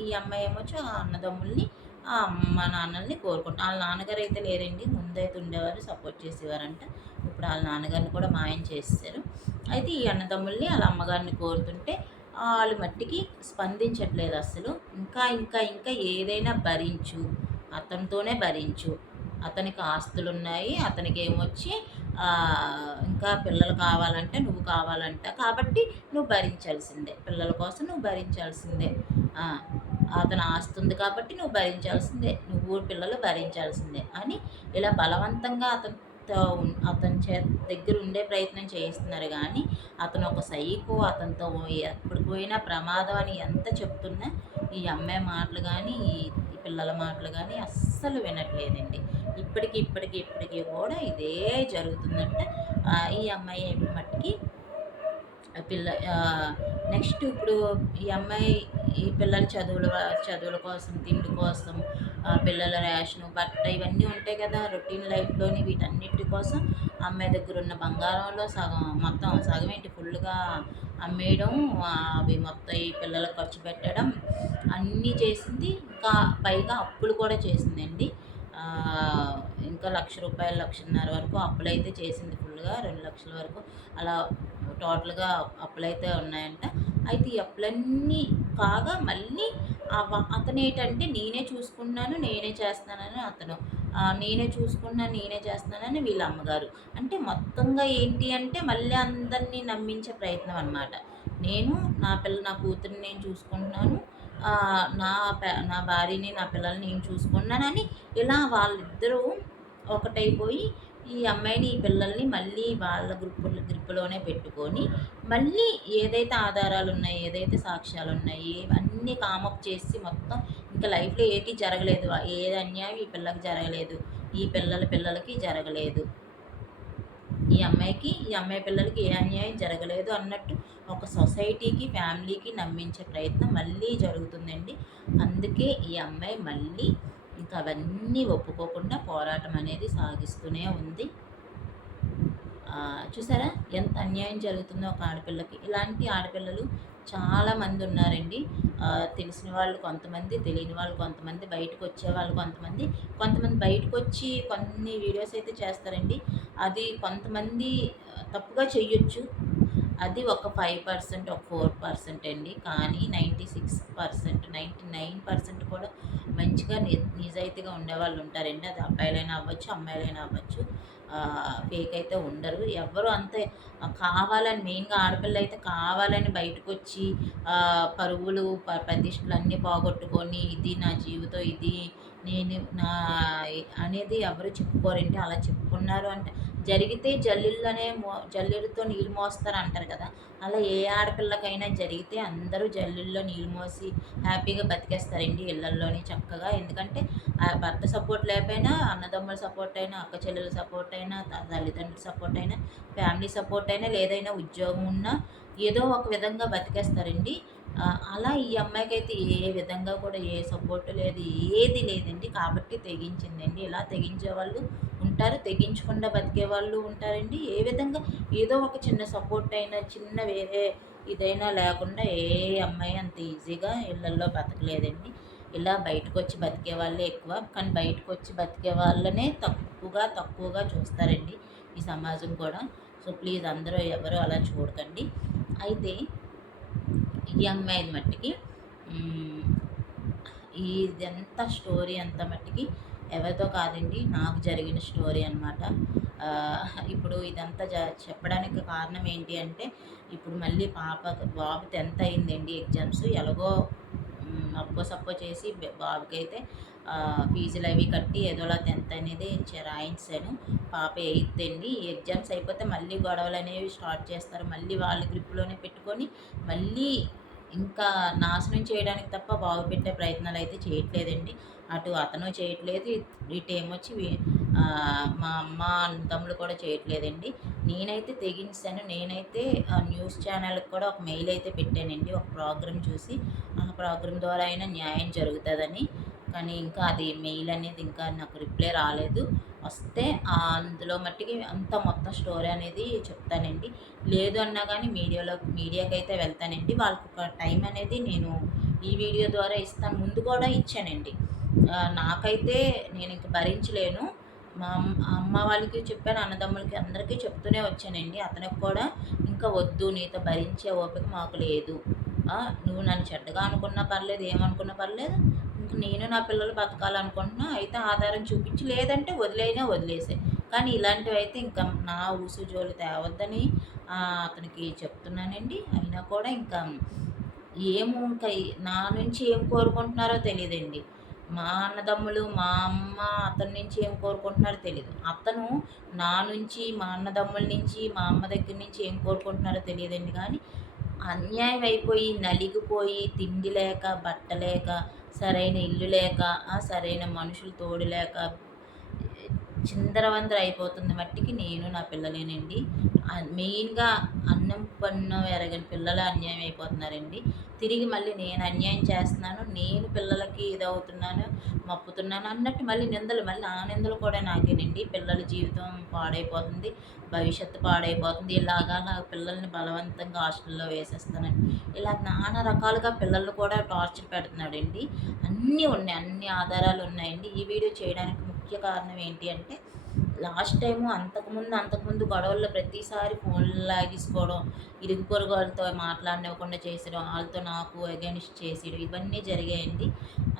ఈ అమ్మాయి ఏమొచ్చి ఆ అన్నదమ్ముల్ని ఆ అమ్మ నాన్నల్ని కోరుకుంటాను. వాళ్ళ నాన్నగారు అయితే లేరండి, ముందైతే ఉండేవారు, సపోర్ట్ చేసేవారంట. ఇప్పుడు వాళ్ళ నాన్నగారిని కూడా మాయం చేసేసారు. అయితే ఈ అన్నదమ్ముల్ని వాళ్ళ అమ్మగారిని కోరుతుంటే వాళ్ళు మట్టికి స్పందించట్లేదు అసలు. ఇంకా ఇంకా ఇంకా ఏదైనా భరించు, అతనితోనే భరించు, అతనికి ఆస్తులున్నాయి, అతనికి ఏమొచ్చి ఇంకా పిల్లలు కావాలంటే నువ్వు కావాలంట, కాబట్టి నువ్వు భరించాల్సిందే, పిల్లల కోసం నువ్వు భరించాల్సిందే, అతను ఆస్తి ఉంది కాబట్టి నువ్వు భరించాల్సిందే, నువ్వు పిల్లలు భరించాల్సిందే అని ఇలా బలవంతంగా అతని దగ్గర ఉండే ప్రయత్నం చేయిస్తున్నారు. కానీ అతను ఒక సైకో, అతనితో ఎప్పుడు పోయినా ప్రమాదం అని ఎంత చెప్తున్నా ఈ అమ్మాయి మాటలు కానీ ఈ పిల్లల మాటలు కానీ అస్సలు వినట్లేదండి. ఇప్పటికి కూడా ఇదే జరుగుతుందంటే ఈ అమ్మాయి మట్టికి నెక్స్ట్ ఇప్పుడు ఈ అమ్మాయి ఈ పిల్లల చదువుల కోసం, తిండి కోసం, పిల్లల రేషను, బట్ట ఇవన్నీ ఉంటాయి కదా రొటీన్ లైఫ్లోని, వీటన్నిటి కోసం అమ్మాయి దగ్గర ఉన్న బంగారంలో సగం ఏంటి ఫుల్గా అమ్మేయడం, అవి మొత్తం ఈ పిల్లలకు ఖర్చు పెట్టడం అన్నీ చేసింది. ఇంకా పైగా అప్పులు కూడా చేసిందండి. ఇంకా రూ. 1,00,000, 1,50,000 వరకు అప్పులైతే చేసింది ఫుల్‌గా. 2,00,000 వరకు అలా టోటల్‌గా అప్పులైతే ఉన్నాయంట. అయితే ఈ అప్పులన్నీ కాగా మళ్ళీ అతనేంటంటే నేనే చూసుకుంటున్నాను, నేనే చేస్తున్నానని అతను. నేనే చూసుకుంటున్నాను, నేనే చేస్తున్నానని వీళ్ళ అమ్మగారు. అంటే మొత్తంగా ఏంటి అంటే మళ్ళీ అందరిని నమ్మించే ప్రయత్నం అనమాట. నేను నా కూతురిని నేను చూసుకుంటున్నాను. నా భార్యని, నా పిల్లల్ని నేను చూసుకున్నానని ఇలా వాళ్ళిద్దరూ ఒకటైపోయి ఈ అమ్మాయిని, ఈ పిల్లల్ని మళ్ళీ వాళ్ళ గ్రిప్పులోనే పెట్టుకొని, మళ్ళీ ఏదైతే ఆధారాలున్నాయి, ఏదైతే సాక్ష్యాలున్నాయి, ఇవన్నీ కామప్ చేసి మొత్తం ఇంకా లైఫ్‌లో ఏటి జరగలేదు. ఏది అన్యాయం ఈ పిల్లకి జరగలేదు. ఈ పిల్లలకి జరగలేదు. ఈ అమ్మాయి పిల్లలకి ఏ అన్యాయం జరగలేదు అన్నట్టు ఒక సొసైటీకి, ఫ్యామిలీకి నమ్మించే ప్రయత్నం మళ్ళీ జరుగుతుందండి. అందుకే ఈ అమ్మాయి మళ్ళీ ఇంకా అవన్నీ ఒప్పుకోకుండా పోరాటం అనేది సాగిస్తూనే ఉంది. చూసారా ఎంత అన్యాయం జరుగుతుందో ఒక ఆడపిల్లకి. ఇలాంటి ఆడపిల్లలు చాలామంది ఉన్నారండి. తెలిసిన వాళ్ళు కొంతమంది, తెలియని వాళ్ళు కొంతమంది, బయటకు వచ్చేవాళ్ళు కొంతమంది, బయటకొచ్చి కొన్ని వీడియోస్ అయితే చేస్తారండి. అది కొంతమంది తప్పుగా చెయ్యొచ్చు. అది ఒక 5%, ఒక 4% అండి. కానీ 96%, 99% కూడా మంచిగా నిజాయితీగా ఉండేవాళ్ళు ఉంటారండి. అది అబ్బాయిలైనా అవ్వచ్చు, అమ్మాయిలైనా అవ్వచ్చు. ఫేక్ అయితే ఉండరు. ఎవ్వరు అంతే కావాలని, మెయిన్‌గా ఆడపిల్ల అయితే కావాలని బయటకొచ్చి పరువులు, ప్రతిష్టలు అన్నీ పోగొట్టుకొని ఇది నా జీవితం, ఇది నేను అనేది ఎవరు చెప్పుకోరండి. అలా చెప్పుకున్నారు అంటే జరిగితే జల్లెడతో నీళ్ళు మోస్తారు అంటారు కదా! అలా ఏ ఆడపిల్లకైనా జరిగితే అందరూ జల్లెడలో నీళ్ళు మోసి హ్యాపీగా బతికేస్తారండి ఇళ్లల్లోని చక్కగా. ఎందుకంటే భర్త సపోర్ట్ లేకపోయినా, అన్నదమ్ముల సపోర్ట్ అయినా, అక్క చెల్లెల సపోర్ట్ అయినా, తల్లిదండ్రుల సపోర్ట్ అయినా, ఫ్యామిలీ సపోర్ట్ అయినా, లేదైనా ఉద్యోగం ఉన్నా ఏదో ఒక విధంగా బతికేస్తారండి. అలా ఈ అమ్మాయికైతే ఏ విధంగా కూడా ఏ సపోర్టు లేదు, ఏది లేదండి. కాబట్టి తెగించిందండి. ఇలా తెగించేవాళ్ళు ఉంటారు, తెగించకుండా బతికేవాళ్ళు ఉంటారండి. ఏ విధంగా ఏదో ఒక చిన్న సపోర్ట్ అయినా, చిన్న వేరే ఇదైనా లేకుండా ఏ అమ్మాయి అంత ఈజీగా ఇళ్ళల్లో బతకలేదండి. ఇలా బయటకొచ్చి బతికే వాళ్ళే ఎక్కువ. కానీ బయటకొచ్చి బతికే వాళ్ళనే తక్కువగా చూస్తారండి ఈ సమాజం కూడా. సో ప్లీజ్ అందరూ ఎవరు అలా చూడకండి. అయితే ఈ అమ్మాయి మట్టికి ఇదంతా స్టోరీ అంతా మట్టికి ఎవరితో కాదండి, నాకు జరిగిన స్టోరీ అనమాట. ఇప్పుడు ఇదంతా చెప్పడానికి కారణం ఏంటి అంటే, ఇప్పుడు మళ్ళీ బాబు 10th అయిందండి ఎగ్జామ్స్. ఎలాగో అప్పో చేసి బాబుకైతే ఫీజులు అవి కట్టి ఏదోలా 10th అనేది రాయించాను. పాప 8th అండి. ఈ ఎగ్జామ్స్ అయిపోతే మళ్ళీ గొడవలు అనేవి స్టార్ట్ చేస్తారు. మళ్ళీ వాళ్ళ గ్రిప్లోనే పెట్టుకొని మళ్ళీ ఇంకా నాశనం చేయడానికి తప్ప బాగుపెట్టే ప్రయత్నాలు అయితే చేయట్లేదండి. అటు అతను చేయట్లేదు, ఇటేమొచ్చి మా అమ్మ తమ్ముడు కూడా చేయట్లేదండి. నేనైతే తెగించాను. నేనైతే న్యూస్ ఛానల్కి కూడా ఒక మెయిల్ అయితే పెట్టానండి, ఒక ప్రోగ్రామ్ చూసి. ఆ ప్రోగ్రామ్ ద్వారా అయినా న్యాయం జరుగుతుందని. కానీ ఇంకా అది మెయిల్ అనేది ఇంకా నాకు రిప్లై రాలేదు. వస్తే అందులో మట్టికి అంత మొత్తం స్టోరీ అనేది చెప్తానండి. లేదు అన్నా కానీ మీడియాకైతే వెళ్తానండి. వాళ్ళకి ఒక టైం అనేది నేను ఈ వీడియో ద్వారా ఇస్తాను. ముందు కూడా ఇచ్చానండి. నాకైతే నేను ఇంక భరించలేను. మా అమ్మ వాళ్ళకి చెప్పాను, అన్నదమ్ములకి అందరికీ చెప్తూనే వచ్చానండి. అతనికి కూడా ఇంకా వద్దు, నీతో భరించే ఓపిక మాకు లేదు. నువ్వు నన్ను చెడ్డగా అనుకున్నా పర్లేదు, ఏమనుకున్నా పర్లేదు, ఇంక నేను నా పిల్లలు బతకాలనుకుంటున్నా, అయితే ఆధారం చూపించి, లేదంటే వదిలేసే. కానీ ఇలాంటివి అయితే ఇంకా నా ఊసు జోలు తేవద్దని అతనికి చెప్తున్నానండి. అయినా కూడా ఇంకా ఇంకా నా నుంచి ఏం కోరుకుంటున్నారో తెలియదండి. మా అన్నదమ్ములు, మా అమ్మ అతని నుంచి ఏం కోరుకుంటున్నారో తెలీదు. అతను నా నుంచి, మా అన్నదమ్ముల నుంచి, మా అమ్మ దగ్గర నుంచి ఏం కోరుకుంటున్నారో తెలియదండి. కానీ అన్యాయం అయిపోయి, నలిగిపోయి, తిండి లేక, బట్ట లేక, సరైన ఇల్లు లేక, సరైన మనుషులు తోడు లేక చిందరవందర అయిపోతుంది మట్టికి నేను, నా పిల్లలేనండి. మెయిన్‌గా అన్నం పన్నం ఎరగని పిల్లలు అన్యాయం అయిపోతున్నారండి. తిరిగి మళ్ళీ నేను అన్యాయం చేస్తున్నాను, నేను పిల్లలకి ఇదవుతున్నాను, మప్పుతున్నాను అన్నట్టు మళ్ళీ ఆ నిందలు కూడా నాకేనండి. పిల్లల జీవితం పాడైపోతుంది, భవిష్యత్తు పాడైపోతుంది. ఇలాగా నా పిల్లల్ని బలవంతంగా హాస్టల్లో వేసేస్తానండి. ఇలా నానా రకాలుగా పిల్లలు కూడా టార్చర్ పెడుతున్నాడండి. అన్నీ ఉన్నాయి, అన్ని ఆధారాలు ఉన్నాయండి. ఈ వీడియో చేయడానికి ముఖ్య కారణం ఏంటి అంటే, లాస్ట్ టైము అంతకుముందు గొడవల్లో ప్రతిసారి ఫోన్లు లాగేసుకోవడం, ఇరుగు పొరుగు వాళ్ళతో మాట్లాడనివ్వకుండా చేసేయడం, వాళ్ళతో నాకు అగైనిస్ట్ చేసేయడం ఇవన్నీ జరిగాయండి.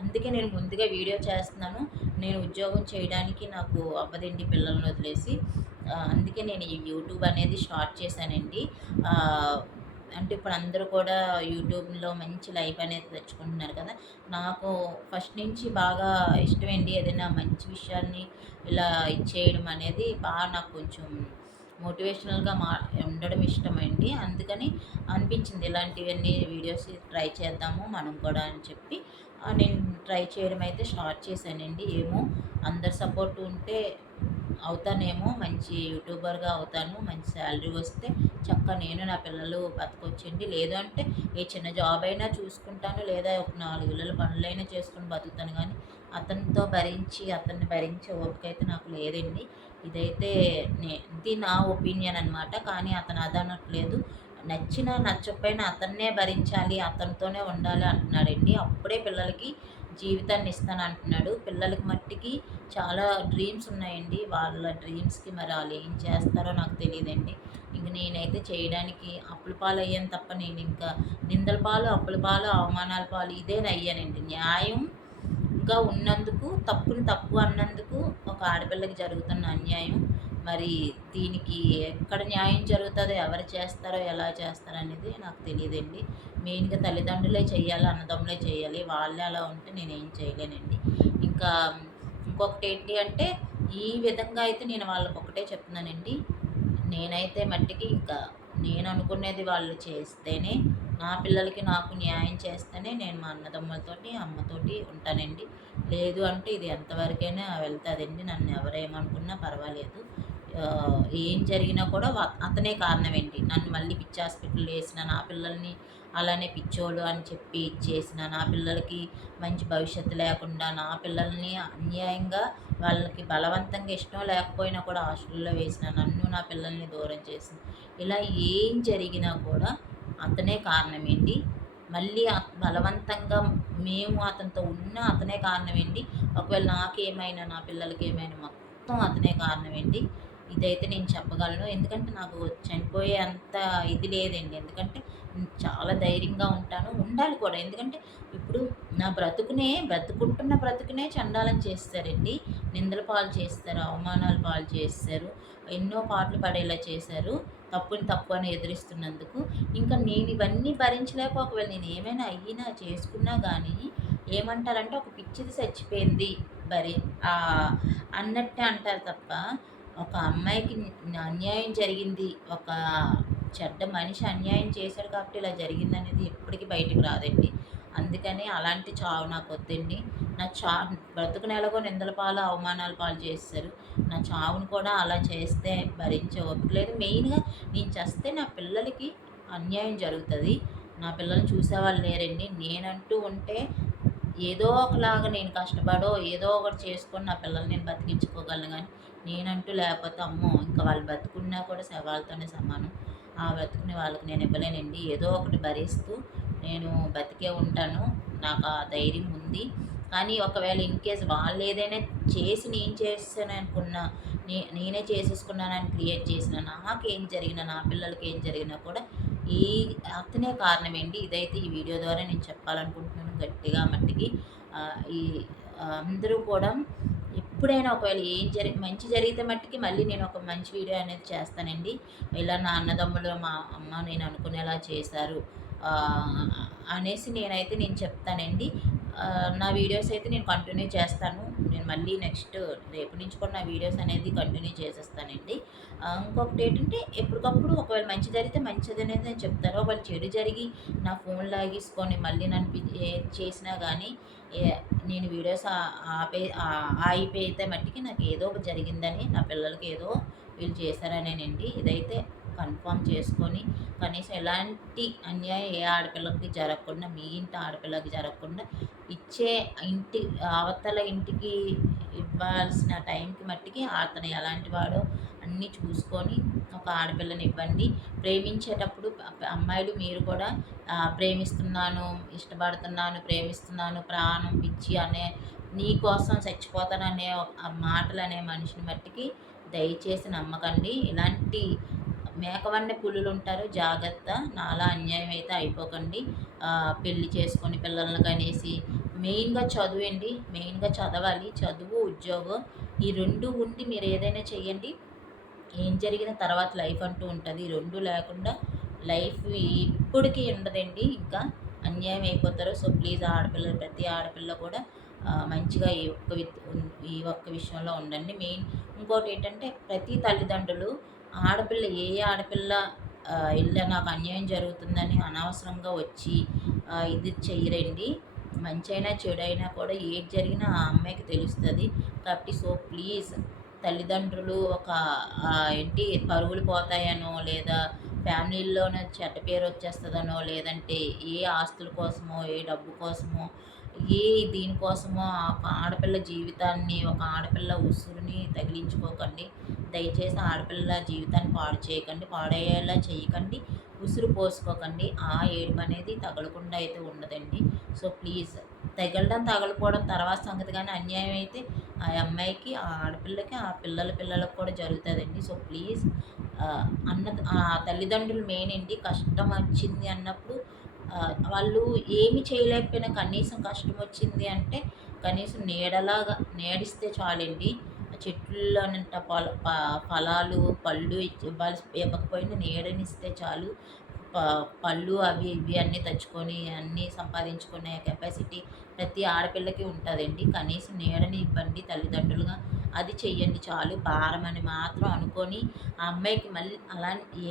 అందుకే నేను ముందుగా వీడియో చేస్తున్నాను. నేను ఉద్యోగం చేయడానికి నాకు అవ్వదండి పిల్లల్ని వదిలేసి. అందుకే నేను ఈ యూట్యూబ్ అనేది స్టార్ట్ చేశానండి. అంటే ఇప్పుడు అందరూ కూడా యూట్యూబ్‌లో మంచి లైఫ్ అనేది తెచ్చుకుంటున్నారు కదా! నాకు ఫస్ట్ నుంచి బాగా ఇష్టమండి. ఏదైనా మంచి విషయాన్ని ఇలా ఇచ్చేయడం అనేది నాకు కొంచెం మోటివేషనల్‌గా ఉండడం ఇష్టమండి. అందుకని అనిపించింది ఇలాంటివన్నీ వీడియోస్ ట్రై చేద్దాము మనం కూడా అని చెప్పి నేను ట్రై చేయడం అయితే స్టార్ట్ చేశానండి. ఏమో అందరి సపోర్ట్ ఉంటే అవుతానేమో, మంచి యూట్యూబర్‌గా అవుతాను. మంచి శాలరీ వస్తే చక్కగా నేను నా పిల్లలు బతకొచ్చండి. లేదు అంటే ఏ చిన్న జాబ్ అయినా చూసుకుంటాను. లేదా ఒక 4 ఇళ్ళల పనులైనా చేసుకొని బతుకుతాను గానీ, అతన్ని భరించే ఓపిక అయితే నాకు లేదండి. ఇదైతే ఇది నా ఒపీనియన్ అనమాట. కానీ అతను అదనట్లేదు. నచ్చినా నచ్చకపోయినా అతన్నే భరించాలి, అతనితోనే ఉండాలి అంటున్నాడండి. అప్పుడే పిల్లలకి జీవితాన్ని ఇస్తానంటున్నాడు. పిల్లలకి మట్టికి చాలా డ్రీమ్స్ ఉన్నాయండి. వాళ్ళ డ్రీమ్స్‌కి మరి ఆళ్ళేం చేస్తారో నాకు తెలీదండి. ఇంక నేనైతే చేయడానికి అప్పుల పాలయ్యాను తప్ప నేనింకా నిందల పాలు, అప్పుల పాలు, అవమానాల పాలు ఇదేనయ్యానండి. న్యాయంగా ఉన్నందుకు, తప్పుని తప్పు అన్నందుకు ఒక ఆడపిల్లకి జరుగుతున్న అన్యాయం. మరి దీనికి ఎక్కడ న్యాయం జరుగుతదో, ఎవరు చేస్తారో, ఎలా చేస్తారో అనేది నాకు తెలీదండి. మెయిన్‌గా తల్లిదండ్రులే చెయ్యాలి, అన్నదమ్ములే చేయాలి. వాళ్ళే అలా ఉంటే నేనేం చేయలేనండి. ఇంకా ఇంకొకటేంటి అంటే, ఈ విధంగా అయితే నేను వాళ్ళకొకటే చెప్తున్నానండి. నేనైతే మట్టికి ఇంకా నేననుకునేది వాళ్ళు చేస్తేనే, నా పిల్లలకి నాకు న్యాయం చేస్తేనే నేను మా అన్నదమ్ములతోటి, అమ్మతోటి ఉంటానండి. లేదు అంటే ఇది ఎంతవరకైనా వెళ్తాదండి. నన్ను ఎవరేమనుకున్నా పర్వాలేదు. ఏం జరిగినా కూడా అతనే కారణమేంటి. నన్ను మళ్ళీ పిచ్చి హాస్పిటల్‌లో ఏసిన, నా పిల్లల్ని అలానే పిచ్చోళ్ళు అని చెప్పి ఇచ్చేసిన, నా పిల్లలకి మంచి భవిష్యత్తు లేకుండా, నా పిల్లల్ని అన్యాయంగా వాళ్ళకి బలవంతంగా ఇష్టం లేకపోయినా కూడా హాస్టల్‌లో వేసిన, నన్ను నా పిల్లల్ని దూరం చేసిన, ఇలా ఏం జరిగినా కూడా అతనే కారణమేంటి. మళ్ళీ బలవంతంగా మేము అతనితో ఉన్నా అతనే కారణమేంటి. ఒకవేళ నాకేమైనా, నా పిల్లలకేమైనా మొత్తం అతనే కారణమేంటి. ఇదైతే నేను చెప్పగలను. ఎందుకంటే నాకు చనిపోయే అంత ఇది లేదండి. ఎందుకంటే చాలా ధైర్యంగా ఉంటాను. ఉండాలి కూడా. ఎందుకంటే ఇప్పుడు నా బ్రతుకుంటున్న బ్రతుకునే చెండాలం చేసేసారండి. నిందల పాలు చేసేసారు, అవమానాల పాలు చేసేసారు, ఎన్నో పాటలు పడేలా చేశారు. తప్పుని తప్పు అని ఎదిరిస్తున్నందుకు. ఇంకా నేను ఇవన్నీ భరించలేక ఒకవేళ నేను ఏమైనా అయ్యినా చేసుకున్నా గానీ ఏమంటారంటే ఒక పిచ్చిది చచ్చిపోయింది బరి అన్నట్టే అంటారు తప్ప, ఒక అమ్మాయికి అన్యాయం జరిగింది. ఒక చెడ్డ మనిషి అన్యాయం చేశాడు కాబట్టి ఇలా జరిగిందనేది ఎప్పటికి బయటికి రాదండి. అందుకని అలాంటి చావు నాకొద్దండి. నా బ్రతుకుని ఎలాగో నిందల పాలు, అవమానాల పాలు చేసేశారు. నా చావును కూడా అలా చేస్తే భరించే ఓపిక లేదు. మెయిన్‌గా నేను చస్తే నా పిల్లలకి అన్యాయం జరుగుతది. నా పిల్లల్ని చూసేవాళ్ళు లేరండి. నేనంటూ ఉంటే ఏదో ఒకలాగా నేను కష్టపడో, ఏదో ఒకటి చేసుకొని నా పిల్లల్ని నేను బతికించుకోగలను గానీ, నేనంటూ లేకపోతే అమ్మో! ఇంకా వాళ్ళు బతికున్నా కూడా శవాలతోనే సమానం. ఆ బ్రతుకుని వాళ్ళకి నేను ఇవ్వలేనండి. ఏదో ఒకటి భరిస్తూ నేను బతికే ఉంటాను. నాకు ఆ ధైర్యం ఉంది. కానీ ఒకవేళ ఇన్‌కేస్ వాళ్ళేదైనా చేసి నేను చేసేసాననుకున్నా, నేనే చేసేసుకున్నానని క్రియేట్ చేసినా, నాకేం జరిగినా, నా పిల్లలకి ఏం జరిగినా కూడా ఈ అతనే కారణమేంటి. ఇదైతే ఈ వీడియో ద్వారా నేను చెప్పాలనుకుంటున్నాను గట్టిగా మట్టికి. ఈ అందరూ కూడా ఎప్పుడైనా ఒకవేళ మంచి జరిగితే మట్టికి మళ్ళీ నేను ఒక మంచి వీడియో అనేది చేస్తానండి. ఇలా నా అన్నదమ్ములు, మా అమ్మ నేను అనుకునేలా చేశారు అనేసి నేను చెప్తానండి. నా వీడియోస్ అయితే నేను కంటిన్యూ చేస్తాను. నేను మళ్ళీ రేపటి నుంచి కూడా నా వీడియోస్ అనేది కంటిన్యూ చేసేస్తానండి. ఇంకొకటి ఏంటంటే ఎప్పటికప్పుడు ఒకవేళ మంచి జరిగితే మంచిదనేది నేను చెప్తాను. ఒకవేళ చెడు జరిగి నా ఫోన్ లాగేసుకొని మళ్ళీ నన్ను చేసినా కానీ నేను వీడియోస్ ఆగిపోయితే మట్టికి నాకు ఏదో ఒకటి జరిగిందని, నా పిల్లలకి ఏదో వీళ్ళు చేశారనేనండి. ఇదైతే కన్ఫర్మ్ చేసుకొని కనీసం ఎలాంటి అన్యాయం ఏ ఆడపిల్లకి జరగకుండా, మీ ఇంటి ఆడపిల్లకి జరగకుండా అవతల ఇంటికి ఇవ్వాల్సిన టైంకి మట్టికి అతను ఎలాంటి వాడో అన్నీ చూసుకొని ఒక ఆడపిల్లని ఇవ్వండి. ప్రేమించేటప్పుడు అమ్మాయిలు మీరు కూడా ప్రేమిస్తున్నాను, ఇష్టపడుతున్నాను, ప్రేమిస్తున్నాను, ప్రాణం, పిచ్చి అనే నీ కోసం చచ్చిపోతాననే ఆ మాటలు అనే మనిషిని మట్టికి దయచేసి నమ్మకండి. ఇలాంటి మేకవన్నె పులులు ఉంటారు, జాగ్రత్త. నాలా అన్యాయం అయితే అయిపోకండి. పెళ్లి చేసుకొని పిల్లల్ని కనేసి మెయిన్గా చదువండి, మెయిన్గా చదవాలి. చదువు, ఉద్యోగం ఈ రెండు ఉండి మీరు ఏదైనా చెయ్యండి. ఏం జరిగిన తర్వాత లైఫ్ అంటూ ఉంటుంది. ఈ రెండు లేకుండా లైఫ్ ఇప్పటికీ ఉండదండి. ఇంకా అన్యాయం అయిపోతారు. సో ప్లీజ్ ఆడపిల్లలు, ప్రతి ఆడపిల్ల కూడా మంచిగా ఈ ఒక్క విషయంలో ఉండండి. మెయిన్ ఇంకోటి ఏంటంటే ప్రతి తల్లిదండ్రులు ఆడపిల్ల ఇలా నాకు అన్యాయం జరుగుతుందని అనవసరంగా వచ్చి ఇది చెయ్యరండి. మంచి అయినా చెడైనా కూడా ఏది జరిగినా ఆ అమ్మాయికి తెలుస్తుంది. కాబట్టి సో ప్లీజ్ తల్లిదండ్రులు ఒక ఏంటి పరువులు పోతాయనో, లేదా ఫ్యామిలీల్లోనే చెడ్డ పేరు వచ్చేస్తుందనో, లేదంటే ఏ ఆస్తుల కోసమో, ఏ డబ్బు కోసమో, ఏ దీనికోసమో ఒక ఆడపిల్ల జీవితాన్ని, ఒక ఆడపిల్ల ఉసురుని తగిలించుకోకండి. దయచేసి ఆడపిల్ల జీవితాన్ని పాడు చేయకండి, పాడయ్యేలా చేయకండి, ఉసురు పోసుకోకండి. ఆ ఏడుపు అనేది తగలకుండా అయితే ఉండదండి. సో ప్లీజ్ తగలపోవడం తర్వాత సంగతి, కానీ అన్యాయం అయితే ఆ అమ్మాయికి, ఆ ఆడపిల్లకి, ఆ పిల్లలకు కూడా జరుగుతుందండి. సో ప్లీజ్ ఆ తల్లిదండ్రులు మెయిన్ ఏంటి, కష్టం వచ్చింది అన్నప్పుడు వాళ్ళు ఏమి చేయలేకపోయినా కనీసం కష్టం వచ్చింది అంటే కనీసం నీడిస్తే చాలండి. చెట్లలోనంట ఫలాలు పళ్ళు ఇవ్వకపోయినా నీడనిస్తే చాలు. పళ్ళు అవి ఇవి అన్నీ తెచ్చుకొని అన్నీ సంపాదించుకునే కెపాసిటీ ప్రతి ఆడపిల్లకి ఉంటుందండి. కనీసం నీడని ఇవ్వండి తల్లిదండ్రులుగా, అది చెయ్యండి చాలు. భారం అని మాత్రం అనుకొని ఆ అమ్మాయికి మళ్ళీ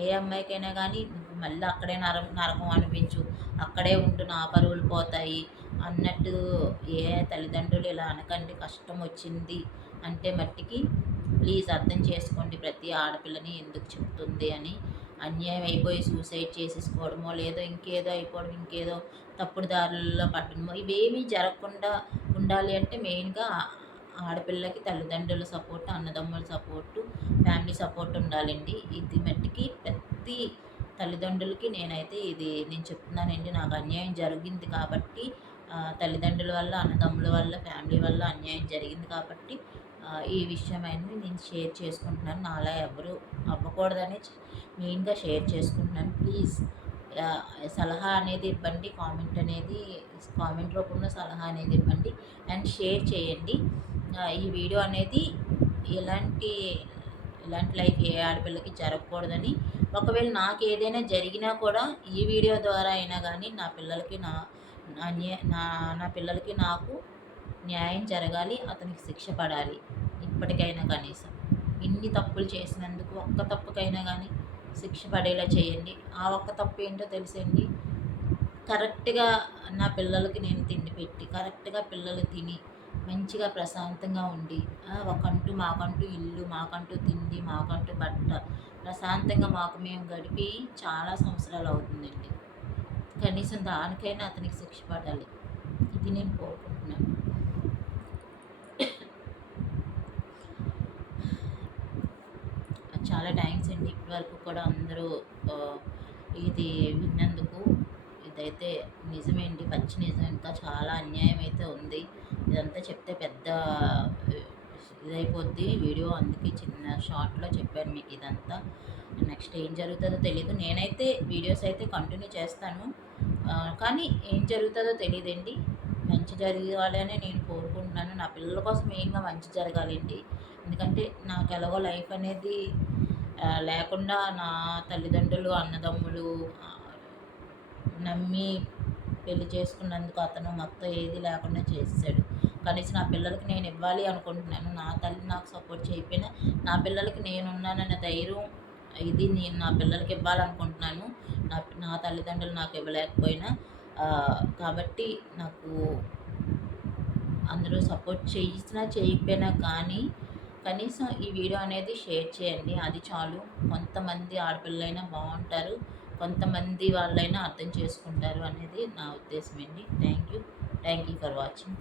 ఏ అమ్మాయికైనా కానీ నువ్వు మళ్ళీ అక్కడే నరకం అనిపించు, అక్కడే ఉంటూ నా పరువులు పోతాయి అన్నట్టు ఏ తల్లిదండ్రులు ఇలా అనకండి. కష్టం వచ్చింది అంటే మట్టికి ప్లీజ్ అర్థం చేసుకోండి ప్రతి ఆడపిల్లని ఎందుకు చెప్తుంది అని. అన్యాయం అయిపోయి సూసైడ్ చేసేసుకోవడమో, లేదో ఇంకేదో అయిపోవడం, ఇంకేదో తప్పుడు దారుల్లో పట్టడమో, ఇవేమీ జరగకుండా ఉండాలి అంటే మెయిన్గా ఆడపిల్లకి తల్లిదండ్రుల సపోర్టు, అన్నదమ్ముల సపోర్టు, ఫ్యామిలీ సపోర్ట్ ఉండాలండి. ఇది మట్టికి ప్రతి తల్లిదండ్రులకి నేను చెప్తున్నానండి. నాకు అన్యాయం జరిగింది కాబట్టి, తల్లిదండ్రుల వల్ల, అన్నదమ్ముల వల్ల, ఫ్యామిలీ వల్ల అన్యాయం జరిగింది కాబట్టి ఈ విషయమైనది నేను షేర్ చేసుకుంటున్నాను. నాలా ఎవరు అవ్వకూడదని మెయిన్గా షేర్ చేసుకుంటున్నాను. ప్లీజ్ సలహా అనేది ఇవ్వండి, కామెంట్ రూపంలో సలహా అనేది ఇవ్వండి అండ్ షేర్ చేయండి. ఈ వీడియో అనేది ఇలాంటి లైఫ్ ఏ ఆడపిల్లకి జరగకూడదని, ఒకవేళ నాకు ఏదైనా జరిగినా కూడా ఈ వీడియో ద్వారా అయినా కానీ నా పిల్లలకి నాకు న్యాయం జరగాలి, అతనికి శిక్ష పడాలి. ఇప్పటికైనా కనీసం ఇన్ని తప్పులు చేసినందుకు ఒక్క తప్పుకైనా కానీ శిక్ష పడేలా చేయండి. ఆ ఒక్క తప్పు ఏంటో తెలిసండి. కరెక్ట్గా నా పిల్లలకి నేను తిండి పెట్టి, కరెక్ట్గా పిల్లలు తిని మంచిగా ప్రశాంతంగా ఉండి, మాకంటూ ఇల్లు, మాకంటూ తిండి, మాకంటూ బట్ట, ప్రశాంతంగా మాకు మేము గడిపి చాలా సంవత్సరాలు అవుతుందండి. కనీసం దానికైనా అతనికి శిక్ష పడాలి, ఇది నేను కోరుకుంటున్నాను. చాలా థ్యాంక్స్ అండి ఇప్పటివరకు కూడా అందరూ ఇది విన్నందుకు. ఇదైతే నిజమేంటి, పచ్చి నిజం. ఇంకా చాలా అన్యాయం అయితే ఉంది. ఇదంతా చెప్తే పెద్ద ఇదైపోద్ది వీడియో, అందుకే చిన్న షార్ట్లో చెప్పాను మీకు ఇదంతా. నెక్స్ట్ ఏం జరుగుతుందో తెలీదు. నేనైతే వీడియోస్ అయితే కంటిన్యూ చేస్తాను, కానీ ఏం జరుగుతుందో తెలియదండి. మంచి జరగాలని నేను కోరుకుంటున్నాను. నా పిల్లల కోసం మెయిన్గా మంచి జరగాలండి. ఎందుకంటే నాకు ఎలాగో లైఫ్ అనేది లేకుండా నా తల్లిదండ్రులు, అన్నదమ్ములు నమ్మి పెళ్లి చేసుకున్నందుకు అతను మొత్తం ఏది లేకుండా చేసాడు. కనీసం నా పిల్లలకి నేను ఇవ్వాలి అనుకుంటున్నాను. నా తల్లి నాకు సపోర్ట్ చేయకపోయినా నా పిల్లలకి నేనున్నానన్న ధైర్యం ఇది నేను నా పిల్లలకి ఇవ్వాలనుకుంటున్నాను. నా తల్లిదండ్రులు నాకు ఇవ్వలేకపోయినా. కాబట్టి నాకు అందరూ సపోర్ట్ చేసినా చేయకపోయినా కానీ కనీసం ఈ వీడియో అనేది షేర్ చేయండి, అది చాలు. కొంతమంది ఆడపిల్లలైనా బాగుంటారు, కొంతమంది వాళ్ళైనా అర్థం చేసుకుంటారు అనేది నా ఉద్దేశం అండి. Thank you for watching.